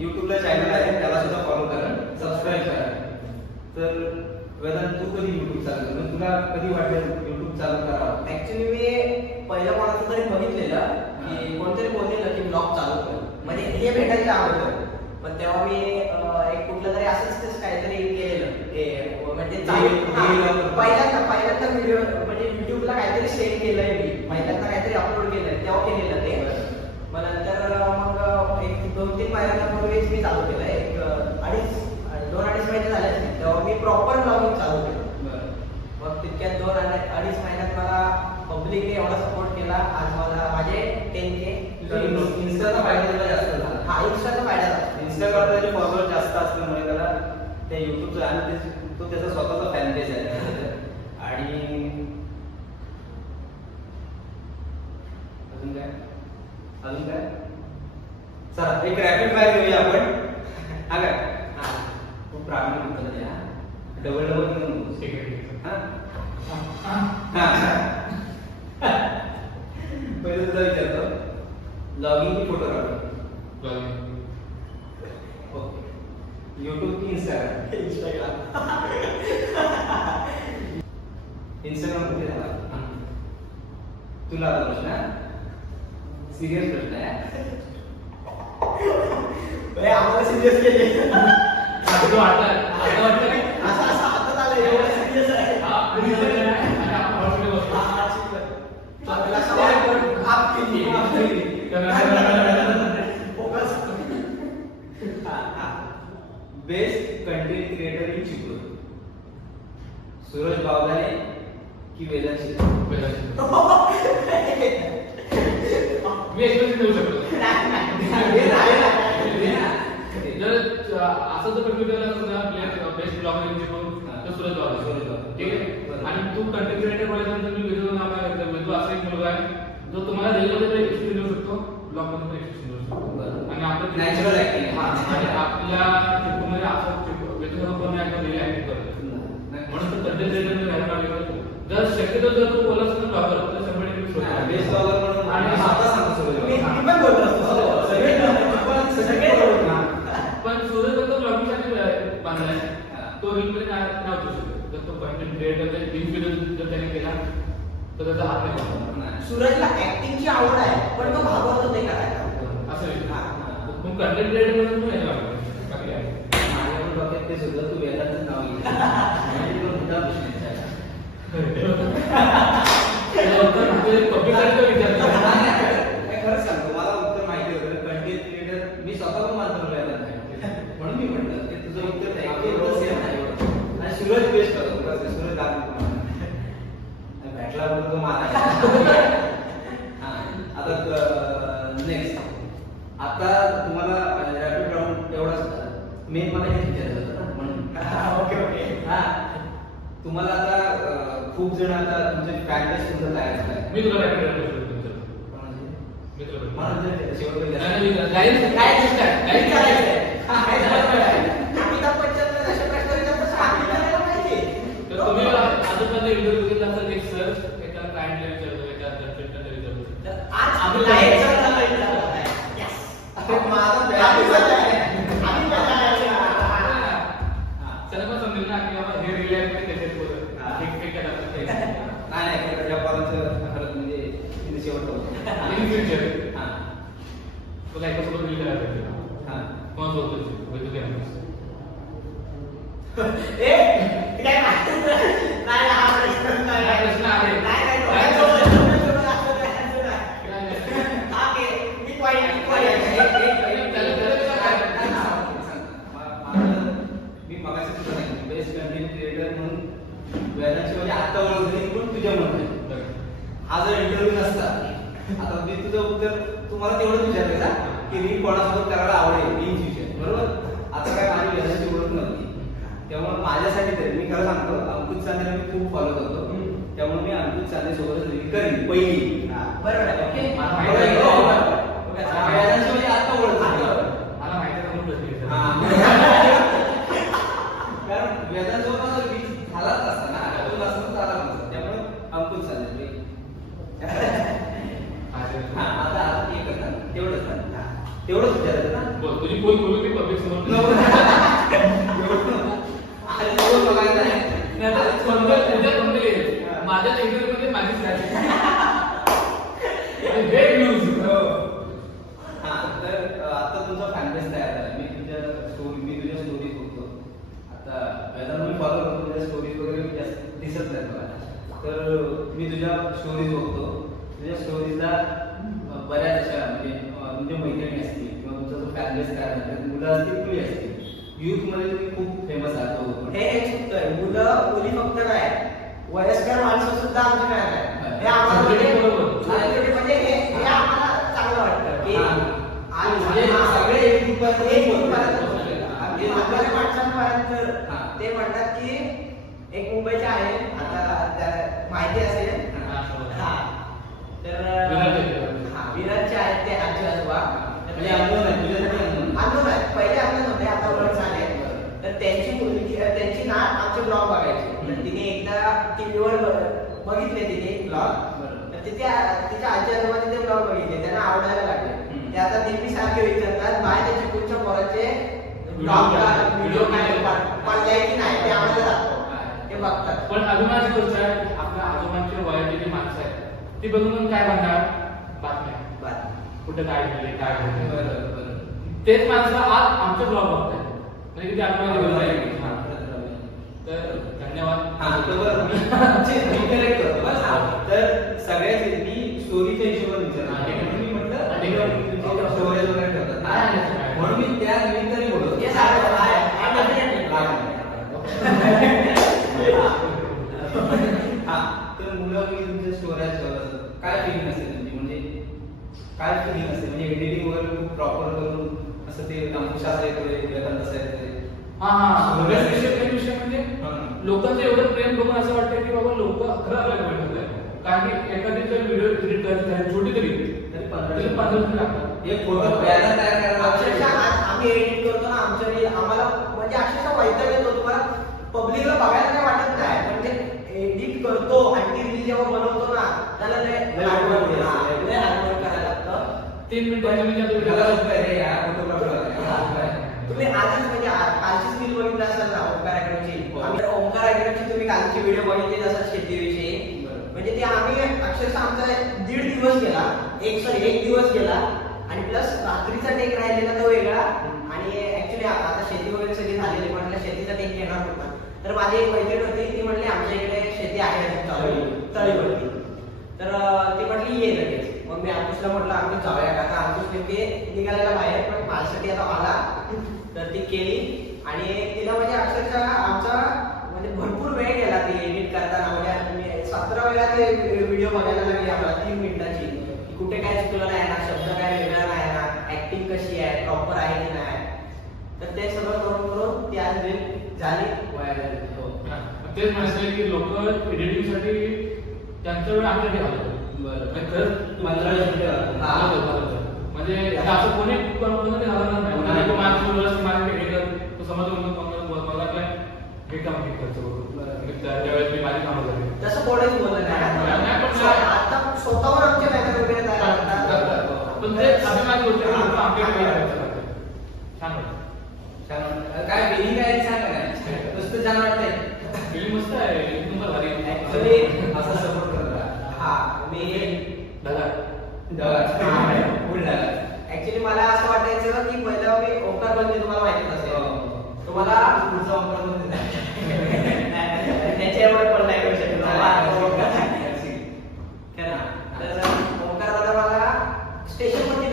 युट्यूबला चॅनल आहे त्याला सुद्धा फॉलो करा, सबस्क्राईब करा. तर वेदांत तू कधी युट्यूब चालू केलं? तुला कधी वाटलं युट्यूब चालू करावं? ऍक्च्युली मी पहिल्या कोणाचं तरी बघितलेलं की कोणतरी बोललेलं की ब्लॉग चालू कर, म्हणजे हे भेटायचं अगोदर. पण तेव्हा मी एक कुठलं तरी असंच काहीतरी केलेलं म्हणजे पहिल्यांदा व्हिडिओ म्हणजे युट्यूबला काहीतरी सेंड केलंय मी, पहिल्यांदा काहीतरी अपलोड केलंय तेव्हा केलेलं ते. मग नंतर मग एक 2-3 महिन्यांपूर्वीच मी चालू केलं. एक 2-2.5 महिने झाले असतील तेव्हा मी प्रॉपर ब्लॉगिंग चालू केलं. मग तितक्यात 2-2.5 महिन्यात मला पब्लिकने एवढा सपोर्ट केला. आज मला माझे 10K. इन्स्टाचा फायदा तुला जास्त झाला? हा इन्स्टाचा फायदा झाला. इंस्टाग्रामला त्याचे फॉलोअर जास्त असल्यामुळे त्याला त्या युट्यूबचं आणि तो त्याचा स्वतःचा फॅन बेस आहे. आणि अजून काय चला एक रॅपिड फायर घेऊया आपण. हा काय खूप प्रामाणिक उत्तर द्या. डबल पहिलं तुला विचारतो ब्लॉगिंग की फोटोग्राफी? यूट्यूब की इंस्टाग्राम? इंस्टाग्राम कुठे झाला? तुला आता प्रश्न सिरियस प्रश्न आहे. आम्हाला सिरियस केले असं वाटतं एवढं सिरियस आहे. Best content creator in Chiplun? Suraj Bavdane की वेदांत शिंदे? मी एक्सपिरियन्स देऊ शकतो. जर असं जर content best blogger in Chiplun तर सूरज बावदा. ठीक आहे. आणि तू कंटेंट क्रिएटर बोलायच्यानंतर मी वेदू नाव काय करतो. वेदू असा एक मुलगा आहे जो तुम्हाला रेलमध्ये एक्सपिरियन्स देऊ शकतो, ब्लॉग मध्ये पण एक्सपिरियन्स देऊ शकतो. आणि आपलं नॅचरल ऍक्टिंग आणि आपल्या चिपळूणमध्ये असं वेदू कोणी आता रिअल ऍक्टिंग करतो. म्हणून तर कंटेंट क्रिएटर घ्यायला लागेल. जर शक्यतो जर तू बोललास तर ब्लॉगर तर 100% बेस्ट ब्लॉगर म्हणून आणि आता सांगतो मी पण बोललो असतो. सगळे पण सूरज तो ब्लॉगिंगसाठी बांधलाय. तो रीलमध्ये नाव ठेवू शकतो. जर तो कंटेंट क्रिएटर जर त्याने केला तर त्याचा हात नाही बसणार. सूरजला ऍक्टिंगची आवड आहे पण तो भागवत नाही करायला. असं तू कंटेंट क्रिएटर म्हणून तू यायला लागतो. बाकी काय माझ्या डोक्यात ते सुद्धा तू वेदांतच नाव घेतलं तुला मुद्दा प्रश्न खरंच सांगतो मला उत्तर माहिती होतं. कंटेंट क्रिएटर मी स्वतः पण मानतो वेदांत म्हणून मी म्हटलं ते तुझं उत्तर सेम आहे. आणि सूरज बेस्ट होतो. सूरज भेटला म्हणून तो माना. आता नेक्स्ट आता तुम्हाला रॅपिड राऊंड एवढाच मेन मला हे विचारायचं होतं ना म्हणून. ओके हा तुम्हाला आता खूप जण आता तुमचे फॅन बेस तुमचं तयार झालं. मी तुला रॅपिड राऊंड करतो. मी तुला मला शेवटी अमिताभ बच्चन अशा प्रश्न विचारतात आपल्याला माहिती. तर तुम्ही आजूबाजूला व्हिडिओ बघितला असेल एक सर एका क्लायंटला विचारतो एका दर्शकाला विचारतो. तर आज आपला एक सर झाला विचारला आहे. यस चला मग समजेल ना की बाबा हे रियल मध्ये कसे बोलत एक नाही या पॉईंटचं खरंच म्हणजे शेवट होतं. इन फ्युचर हां तुला एकासोबत रील करायचं हां कोण बोलतो वेदू कॅम्पस काय नाही हा प्रश्न नाही प्रश्न आहे. मी मगाशी तुला सांगितलं बेस्ट कंटेंट क्रिएटर म्हणून वेदांची म्हणजे आता ओळख झाली पण तुझ्या म्हणून हा जर इंटरव्ह्यू नसता आता मी तुझं उत्तर तुम्हाला तेवढंच विचारलं ना की रील कोणासोबत करायला आवडेल इन फ्युचर बरोबर आता काय माझी वेदांची ओळख नव्हती त्यामुळे माझ्यासाठी तरी मी खरं सांगतो अंकुश चांदेला मी खूप फॉलो करतो त्यामुळे मी अंकुश चांदे सोबतच रील करीन पहिली बरोबर आहे ओके वेदांची म्हणजे आता ओळख मला माहिती आहे म्हणून प्रश्न विचारला. कारण वेदांसोबत रील झालाच असता ना तो नसता झाला नसता त्यामुळे अंकुश चांदे आता हे करतात तेवढंच विचारायचं ना बोल तुझी बोल बोलू मी पब्लिक समोर माझ्या इंटरव्ह्यू मध्ये माझीच फेक न्यूज. तर आता तुमचा फॅनबेस तयार झाला मी तुझ्या स्टोरीज बघतो आता वेदांत मी फॉलो करतो तुझ्या स्टोरीज वगैरे जास्त दिसत नाही मला तर मी तुझ्या स्टोरीज बघतो तुझ्या स्टोरीजला बऱ्याच अशा म्हणजे तुमच्या मैत्रिणी असतील किंवा तुमचा जो फॅनबेस तयार झाला मुलं असतील मुली असतील युथ मध्ये तुम्ही खूप फेमस आहात हे चुकतंय मुलं मुली फक्त नाही वयस्कर माणसं सुद्धा आमची काय आहे हे आम्हाला म्हणजे हे आम्हाला चांगलं वाटतं की आज सगळे अगदी म्हाताऱ्या माणसांपर्यंत ते म्हणतात की एक मुंबईचे आहे आता माहिती असेल तर विराटचे आहेत ते आजी आजोबा आंदोलन आहे पहिले आंदोलन होते आता ओळख झाले तर त्यांची मुलगी त्यांची नात आमचे ब्लॉग बघायचे तर तिने एकदा टीव्हीवर बघितले तिने ब्लॉग तर तिच्या आजी आजोबा तिथे ब्लॉग बघितले त्यांना आवडायला लागले ते आता नेहमी सारखे विचारतात बाय त्याच्या पुढच्या पोराचे ब्लॉग व्हिडिओ काय पडलाय की नाही ते आम्हाला दाखव ते बघतात. पण अभिमानाची गोष्ट आहे आपल्या आजोबांची वयाची जी माणसं आहेत ती बघून काय म्हणणार बातम्या कुठे काय झाले काय झाले तेच माणसं आज आमचे ब्लॉग बघतात म्हणजे किती आत्महत्या तर धन्यवाद. तर सगळ्यात मी स्टोरीच्या हिशोबाने विचारणार मी म्हटलं स्टोरेज वगैरे ठेवतात म्हणून मी त्या निमित्ताने बोलतो तर मुलं मी तुमच्या स्टोरेज काय फिलिंग असते तुमची म्हणजे काय फिलिंग असते म्हणजे एडिटिंग वगैरे खूप प्रॉपर करून असं ते अंकुश असं येतोय वेदांत असं येतोय विषय म्हणजे लोकांचं एवढं प्रेम बघून असं वाटतं की बाबा लोक खरं आपल्याला भेटत कारण की एखादी जर व्हिडिओ एडिट करायची झाली छोटी तरी 15 दिवस लागतात एक फोटो तयार करायला अक्षरशः आम्ही एडिट करतो ना आमच्या रील आम्हाला म्हणजे अक्षरशः वैताग येतो तुम्हाला पब्लिकला बघायला काय वाटत नाही म्हणजे एडिट करतो आणि ती रील जेव्हा बनवतो ना त्याला लय हार्डवर्क करायला लागतं 3 मिनिटांच्या तुम्ही आजच म्हणजे कालचीच रील बघितली असाल ना ओंकार अकॅडमीची ओंकार अकॅडमीची तुम्ही कालची व्हिडिओ बघितली असाल शेतीविषयी म्हणजे ते आम्ही अक्षरशः आमचा 1.5 दिवस गेला एक दिवस गेला आणि प्लस रात्रीचा टेक राहिलेला तो वेगळा आणि ऍक्च्युली आता शेती वगैरे सगळी झालेली म्हटलं शेतीचा टेक घेणार होता तर माझी एक मैत्रीण होती ती म्हणली आमच्या इकडे शेती आहे तळीवरती तर ती म्हटली ये लगेच मग मी अंकुशला म्हटलं अंकुश जाऊया का आता अंकुश नेमके निघालेला बाहेर पण माझ्यासाठी आता आला तर ती केली आणि तिला म्हणजे अक्षरशः आमचा म्हणजे भरपूर वेळ गेला ती एडिट करताना म्हणजे 17 वेळा ते व्हिडिओ बघायला लागली आम्हाला 3 मिनिटाची कुठे काय चुकलं नाही ना शब्द काय वेगळा नाही ना ऍक्टिंग कशी आहे प्रॉपर आहे की नाही तर ते सगळं करून ती आज रील झाली व्हायरल तेच म्हणायचं की लोक एडिटिंग साठी त्यांचा वेळ आमच्याकडे घालवतात म्हणजे असं कोणी घालवणार नाही समज मला काय हे काम खर्च त्यावेळेस मी माझी कामं झाली तसं कोणीच बोलत नाही आता स्वतःवर आमचे मॅटर वगैरे पण ते अभिमान गोष्ट छान काय बिलिंग आहे सांगा काय नुसतं छान वाटतंय बिलिंग मस्त आहे तुमचा भारी ऍक्च्युली असं सपोर्ट करता मी ऍक्च्युली मला असं वाटायचं की पहिलं मी ओंकार बंदी तुम्हाला माहिती नसेल तुम्हाला पुढचा ओंकार बंदी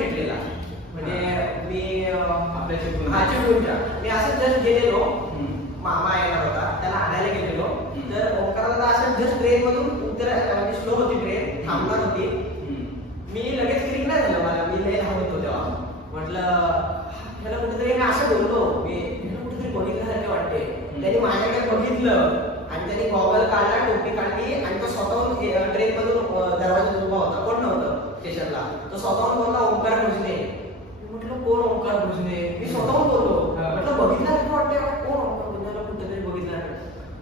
भेटलेला. म्हणजे मी आपल्या चिपळूणच्या मी असं जस्ट गेलेलो, मामा येणार होता त्याला आणायला गेलेलो. तर ओंकाराला असं जस्ट ट्रेन मधून म्हणजे स्लो होती ट्रेन, थांबणार होती. मी लगेच क्लिक नाही झालं, मला मी लय धावत होतो तेव्हा. म्हटलं त्याला कुठेतरी मी असं बोललो, मी कुठेतरी बघितल्यासारखे वाटते. त्यांनी माझ्याकडे बघितलं आणि त्यांनी गॉगल काढला, टोपी काढली आणि तो स्वतःहून ट्रेन मधून दरवाजात उभा होता, कोण नव्हतं स्टेशनला. तो स्वतःहून बोलला ओंकार भोजने. म्हटलं कोण ओंकार भोजने? मी स्वतःहून बोललो, म्हटलं बघितल्यासारखं वाटते, कोण ओंकार भोजनेला कुठेतरी बघितलं.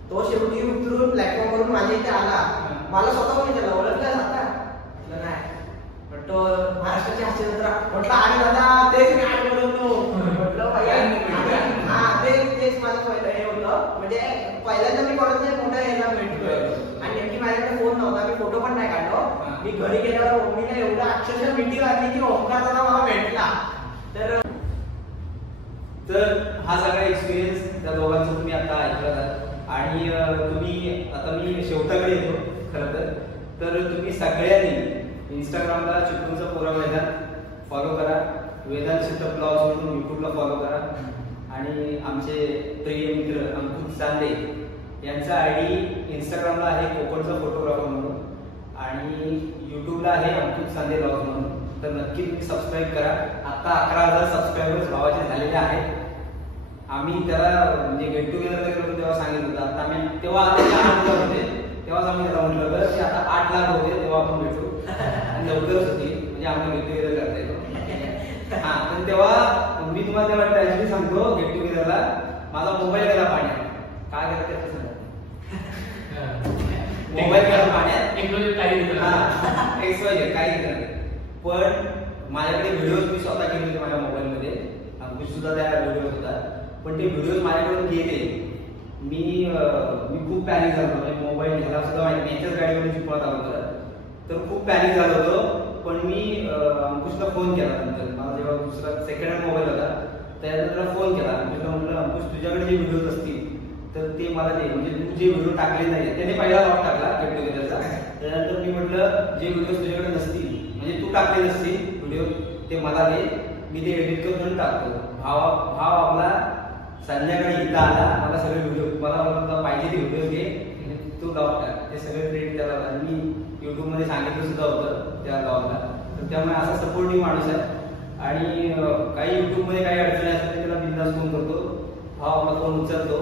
तो शेवटी उतरून प्लॅटफॉर्म वरून माझ्या इथे आला, मला स्वतःहून त्याला ओळखलं जाता. म्हटलं नाही. तो महाराष्ट्राची हास्य जत्रा म्हटलं आणि दादा तेच मी आठ बोलवतो. म्हटलं हा तेच माझं पहिलं हे होतं. म्हणजे पहिल्यांदा मी कॉलेजला मोठा यायला भेटतोय आणि नेमकी माझ्याकडे फोन नव्हता, मी फोटो पण नाही काढलो. मी घरी गेल्यावर मम्मीने एवढं अक्षरशः मीटिंग आणली की ओंकार दादा मला भेटला. तर हा सगळा एक्सपिरियन्स त्या दोघांचा तुम्ही आता ऐकला. आणि तुम्ही आता मी शेवटाकडे येतो. खरं तर तुम्ही सगळ्यांनी इंस्टाग्रामला चिपळूणचा पोरा वेदांत फॉलो करा, वेदांत चित्रप ब्लॉग्स म्हणून यूट्यूबला फॉलो करा. आणि आमचे प्रिय मित्र अंकुश चांदे यांचा आयडी इंस्टाग्रामला आहे कोकणचा फोटोग्राफर म्हणून आणि यूट्यूबला आहे अंकुश चांदे ब्लॉग्स म्हणून. तर नक्की तुम्ही सबस्क्राईब करा. आता 11,000 सबस्क्रायबर्स भावाचे झालेले आहेत. आम्ही त्याला म्हणजे गेट टुगेदरला गेलो तेव्हा सांगितलं होतं, आता आम्ही तेव्हा आता 4,000 होते, तेव्हाच आम्ही त्याला म्हटलं की आता 8 लाख होते तेव्हा आपण भेटू आणि लवकरच होती म्हणजे आम्हाला गेट टुगेदर करता येतो. हा तर तेव्हा मी तुम्हाला तेव्हा ट्रॅजेडी सांगतो. गेट टुगेदरला माझा मोबाईल गेला पाण्यात. काय गेला त्याचं सांगा. मोबाईल गेला पाण्यात, काही नाही. पण माझ्याकडे व्हिडिओज मी स्वतः केले होते माझ्या मोबाईलमध्ये. अंकुश सुद्धा त्या व्हिडिओज होता. पण ते व्हिडिओज माझ्याकडून गेले. मी खूप पॅनिक झालो. म्हणजे मोबाईल घ्यायला सुद्धा माहिती याच्याच गाडीमध्ये चिपळत आलो होतं. तर खूप पॅनिक झालो होतो. पण मी अंकुशला फोन केला. नंतर मला जेव्हा दुसरा सेकंड हँड मोबाईल होता त्यानंतर फोन केला. अंकुशला म्हटलं अंकुश तुझ्याकडे जे व्हिडिओज असतील तर ते मला दे. म्हणजे तू जे व्हिडिओ टाकले नाही त्याने पहिला लॉक टाकला गेट टुगेदरचा. त्यानंतर मी म्हटलं जे व्हिडिओ तुझ्याकडे नसतील म्हणजे तू टाकले नसतील व्हिडिओ ते मला दे, मी ते एडिट करून टाकतो. भाव आपला संध्याकाळी इथं आला, मला सगळे व्हिडिओ मला पाहिजे ते व्हिडिओ घे, तू लॉक टाक. ते सगळे क्रेडिट त्याला. मी युट्यूबमध्ये सांगितलं सुद्धा होतं त्या लॉगला. तर त्यामुळे असा सपोर्टिव्ह माणूस आहे. आणि काही युट्यूबमध्ये काही अडचणी असतात त्याला बिंदास फोन करतो, भाव आपला फोन उचलतो.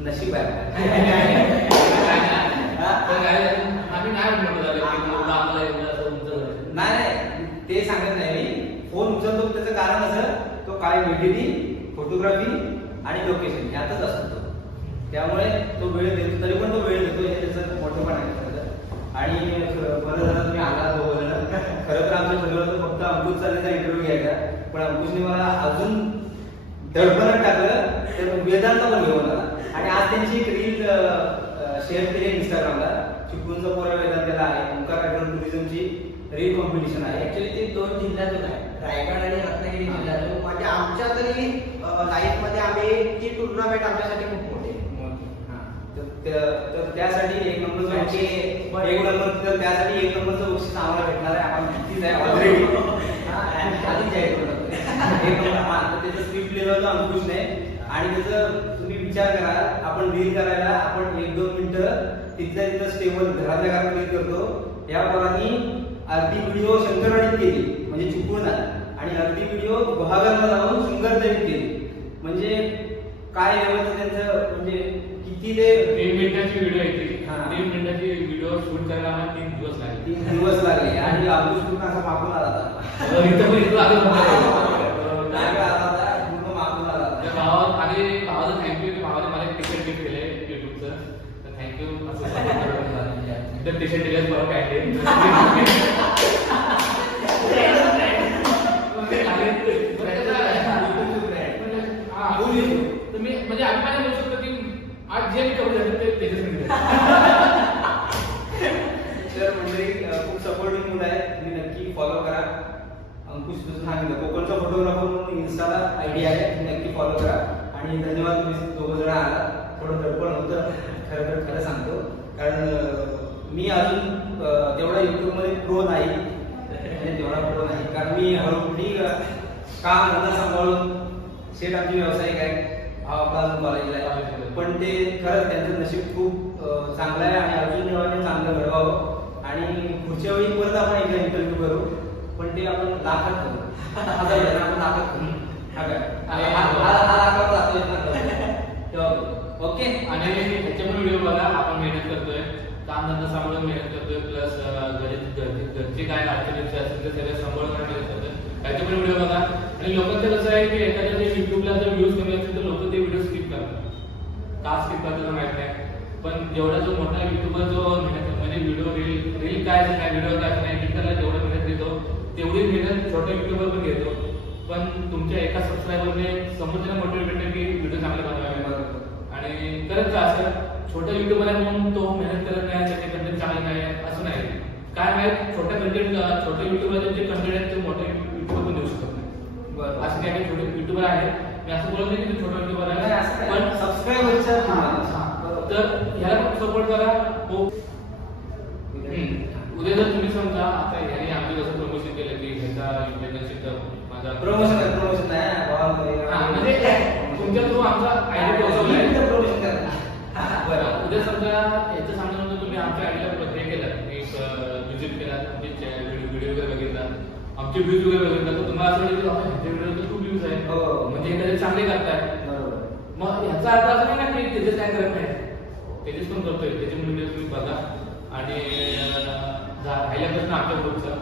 नशीब आहे. नाही ते सांगत नाही मी. फोन उचलतो त्याचं कारण असं तो काय व्हिडिओ, फोटोग्राफी आणि लोकेशन यातच असतो. त्यामुळे तो वेळ देतो, तरी पण तो वेळ देतो. हे त्याचं मोठं पण आहे. आणि बरं झालं तुम्ही आला दोघं जण. खरं तर आमचं ठरलं होतं फक्त अंकुश चांदेचा इंटरव्ह्यू घ्यायचा, पण अंकुशने मला अजून धडपडत टाकलं. तर वेदांतचा पण घेऊन आला आणि आज त्यांची एक रील शेअर केली इंस्टाग्रामला. चिपळूणचा पोरा वेदांतला आहे. ओंकार टुरिझमची रील कॉम्पिटिशन आहे. ऍक्च्युली ती 2 जिल्ह्यातून आहे, रायगड आणि रत्नागिरी जिल्ह्यातून. म्हणजे आमच्या तरी लाईफ मध्ये आम्ही ती टुर्नामेंट आमच्यासाठी खूप मोठी आहे. तर त्यासाठी एक नंबर त्यासाठी 1 नंबरचं बक्षीस आम्हाला भेटणार आहे. आपण कितीच आहे ऑलरेडी आधीच आहे. त्याचं स्क्रिप्ट लिहिलं होतं अंकुशने. आणि त्याचं तुम्ही विचार करा, आपण रील करायला आपण 1-2 मिनिटं तिथल्या तिथं स्टेबल घरातल्या घरात रील करतो. या पोरांनी अर्धी व्हिडिओ शंकरवाडीत केली म्हणजे चिपळूणात, आणि अर्धी व्हिडिओ गुहागरला जाऊन शंकरदेवीत केली. म्हणजे काय लेवलचं त्यांचं, म्हणजे किती ते 3 मिनिटाची व्हिडिओ येते. 3 मिनिटाची व्हिडिओ शूट करायला आम्हाला 3 दिवस लागले. 3 दिवस लागले. आणि अंकुश पूर्ण असा मागून आला होता. भावाचं थँक्यू की भावाने मला टी-शर्ट गिफ्ट केले युट्यूबचं. तर थँक्यू. असं टी-शर्ट दिल्यास परत काय तुम्ही म्हणजे अभिमान बोलू शकतो की आज जे करू शकतो ते त्याच्यासाठी. तर मंडळी खूप सपोर्टिव्ह मुलं आहे. तुम्ही नक्की फॉलो करा. अंकुश सांगितलं कोकणचा फोटोग्राफर म्हणून इंस्टाला आयडी आहे, तुम्ही नक्की फॉलो करा. आणि धन्यवाद तुम्ही दोघं जण आला. थोडं दडपण होतं खरं सांगतो, कारण मी अजून तेवढा युट्यूबमध्ये प्रो नाही. तेवढा पुढे नाही, कारण मी हळूहळू काम धंदा सांभाळून शेठ आमचे व्यावसायिक आहे, भाव आपला अजून कॉलेजला आहे, पण ते खरंच त्यांचं नशीब खूप चांगलं आहे आणि अजून जेव्हा चांगलं घडवावं आणि पुढच्या वेळी परत आपण एकदा इंटरव्ह्यू करू, पण ते आपण लाखात करू, हजार आपण लाखात करू. ओके. आणि ह्याचे पण व्हिडिओ बघा, आपण मेहनत करतोय, काम धंदा सांभाळून मेहनत करतोय, प्लस घरचे काय अडचणी असेल ते सगळं सांभाळून मेहनत करतोय, ह्याचे पण व्हिडिओ बघा. आणि लोकांचं कसं आहे की एखाद्या युट्यूबला जर व्ह्यूज कमी असतील तर लोक ते व्हिडिओ स्किप करतात. का स्किप करतात माहित नाही, पण जेवढा जो मोठा युट्यूबर जो म्हणजे व्हिडिओ रील काय व्हिडिओ काय नाही एडिटरला जेवढं मेहनत देतो तेवढी मेहनत छोटा युट्यूबर पण घेतो. पण तुमच्या एका सबस्क्रायबरने समोरच्याला मोटिवेट भेटतं की व्हिडिओ चांगले बनवावे आणि करत जा. असं छोटा युट्यूबर आहे म्हणून तो मेहनत करत नाही, त्याचे कंटेंट चांगले नाही असं नाही. काय माहित छोट्या युट्यूबरचे जे कंटेंट आहेत ते मोठे युट्यूबर पण देऊ शकत नाही. असं काही छोटे युट्यूबर आहे, मी असं बोलत नाही की छोटा युट्यूबर आहे, पण सबस्क्रायबरचा तर ह्याला पण सपोर्ट करा. हो उद्या जर तुम्ही समजा आता ह्याने आम्ही जसं प्रमोशन केलं की ह्याचा इंटर्नशिप माझा प्रमोशन नाही म्हणजे तुमच्या थ्रू आमचा आयडी पोहोचवलाय. उद्या समजा याचं सांगण्यानंतर तुम्ही आमच्या आयडीला हे केलं, एक व्हिजिट केला, आमचे व्हिडिओ वगैरे बघितला, आमचे व्ह्यूज वगैरे बघितला, तर तुम्हाला असं वाटेल की ह्याचे व्हिडिओ तर खूप व्ह्यूज आहेत, म्हणजे एखादे चांगले करताय. मग ह्याचा अर्थ असं नाही ना की त्याचे काय करत नाही, त्याचेच पण करतोय, त्याचे व्हिडिओ तुम्ही बघा. आणि राहिल्या प्रश्न आमच्या ग्रुपचा,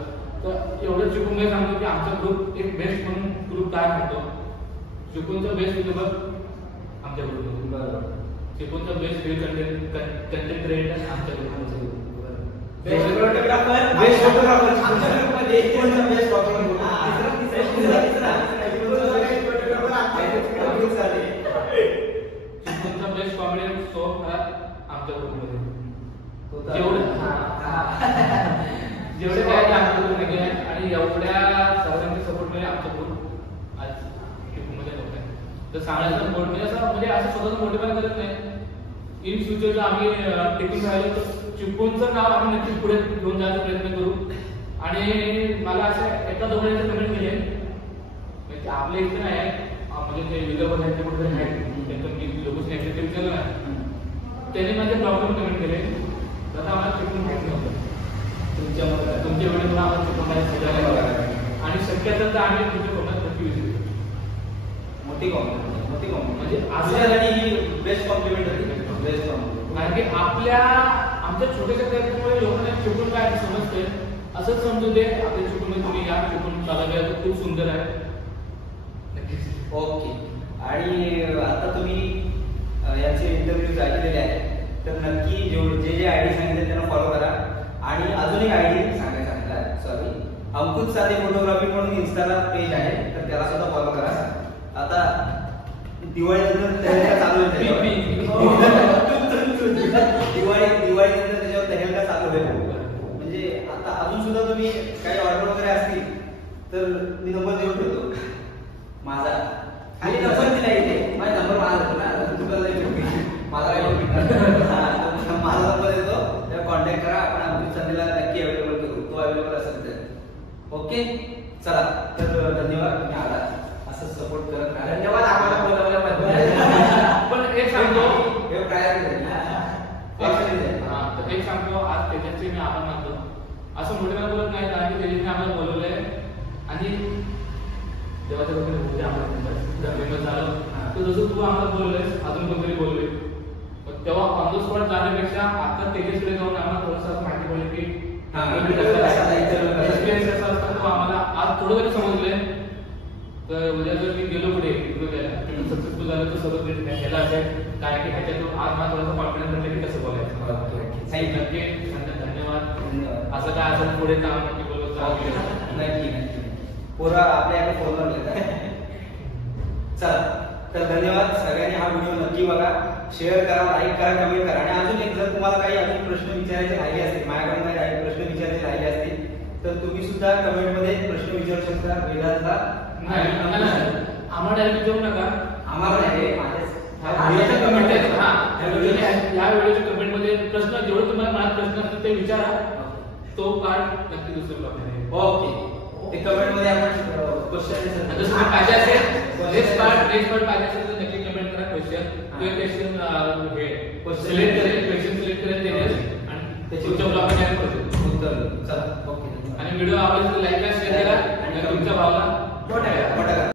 तर एवढं चिकून मी सांगतो की आमचा ग्रुप एक बेस्ट म्हणून ग्रुप काय म्हणतो, चिकूनचा बेस्ट युट्यूबर आमच्या ग्रुपमध्ये, बरोबर. चिकूनचा बेस्ट कंटेंट क्रिएटर आमच्या ग्रुपमध्ये, बेस्ट फोटोग्राफर बेस्ट फोटोग्राफर आमच्या ग्रुपमध्ये कोणता बेस्ट फोटोग्राफर चिकूनचा बेस्ट कॉमेडियन सो आमच्या ग्रुपमध्ये. जेवढे काय आमच्या ग्रुपमध्ये आणि एवढ्या सर्वांच्या सपोर्टमुळे आमचा ग्रुप आज चिकूनमध्ये होत आहे. तर सांगायचं म्हणजे असं स्वतःच मोटिवेट करत नाही. इन फ्युचरला आम्ही टिकून राहिलो तर चिकूनचं नाव आम्ही नक्कीच पुढे घेऊन जायचा प्रयत्न करू. आणि मला असं एका दोघांचे कमेंट केले म्हणजे आपल्या इथे नाही आहे, म्हणजे ते विदर्भ साहित्य कुठे आहेत त्यांचं लोकच नाही ते विचारलं ना, त्याने माझे प्रॉब्लेम कमेंट केले. तर आम्हाला चिकून माहित नव्हतं, तुमच्या वेळेस आम्हाला चिकून आणि शक्य असेल तर आम्ही तुमच्या कोणाच नक्की विजिट करू. मोठी कॉम्प्लिमेंट म्हणजे आपल्यासाठी ही बेस्ट कॉम्प्लिमेंट आहे. बेस्ट कॉम्प्लिमेंट कारण की आमच्या छोट्याशा प्रयत्नामुळे लोकांना चिकून काय समजते असंच समजू दे. आपल्या चिकून तुम्ही या चिकून चालवल्या खूप सुंदर आहे. नक्कीच. ओके. आणि आता तुम्ही यांचे इंटरव्ह्यूज ऐकलेले आहेत तर नक्की जे आयडी सांगितले त्यांना फॉलो करा. आणि अजून एक आयडी सांगायचं आपल्याला, सॉरी, अंकुश साधे फोटोग्राफी म्हणून इन्स्टाला पेज आहे तर त्याला सुद्धा फॉलो करा. आता दिवाळीनंतर तयारी चालू होईल, दिवाळीनंतर त्याच्यावर तयारी चालू होईल. म्हणजे आता अजून सुद्धा तुम्ही काही ऑर्डर वगैरे असतील तर मी नंबर देऊन ठेवतो माझा. खाली नंबर दिला इथे, माझा नंबर माझा होतो ना, तुला माझा नंबर देतो, त्याला कॉन्टॅक्ट करा. आपण अंकुश साधेला नक्की अवेलेबल करू, तो अवेलेबल असेल तर. ओके, चला तर धन्यवाद तुम्ही आला, असं सपोर्ट करत राहा. धन्यवाद आम्हाला बोलवल्याबद्दल. पण एक सांगतो, एक सांगतो आज त्याच्याचे मी आभार मानतो. असं मोठे बोलत नाही कारण की त्याच्याने आम्हाला बोलवलंय आणि जेव्हा आम्हाला झालं तर जसं तू आम्हाला बोललोयस अजून कोणतरी बोललोय, तेव्हा ऑन द स्पॉट जाण्यापेक्षा आता त्याच्याकडे जाऊन आम्हाला थोडंसं माहिती पडली की एक्सपिरियन्स कसा असतो तो आम्हाला आज थोडं तरी समजलंय. तर उद्या जर मी गेलो पुढे सक्सेसफुल झालं तर सगळं ह्याला असेल काय की ह्याच्यातून आज मला थोडासा कॉन्फिडन्स वाटलं की कसं बोलायचं. नक्की धन्यवाद. असं काय असेल पुढे काम नक्की बोलत नक्की पोरा आपल्या याकडे फोन लागले. चला तर धन्यवाद सगळ्यांनी. हा व्हिडिओ नक्की बघा, शेअर करा, लाईक करा, कमेंट करा. आणि अजून एक जर तुम्हाला काही अजून प्रश्न विचारायचे राहिले असतील, माझ्याकडून काही प्रश्न विचारायचे राहिले असतील तर तुम्ही सुद्धा कमेंटमध्ये प्रश्न विचारू शकता. वेदांतला आम्हाला डायरेक्ट विचारू नका, आम्हाला नाही कमेंट आहेत. या व्हिडिओच्या कमेंट मध्ये प्रश्न जेवढे तुम्हाला मनात प्रश्न असतील ते विचारा. तो पार्ट नक्की दुसऱ्या ब्लॉगमध्ये. ओके, ते कमेंट मध्ये आपण क्वेश्चन जर तुम्हाला पाहिजे असेल नेक्स्ट पार्ट पाहिजे असेल तर नक्की कमेंट करा क्वेश्चन. ते क्वेश्चन हे सिलेक्ट करेल, क्वेश्चन सिलेक्ट करेल आणि त्याची पुढच्या ब्लॉगमध्ये ऍड करू. चला ओके. आणि व्हिडिओ आवडला तर लाईक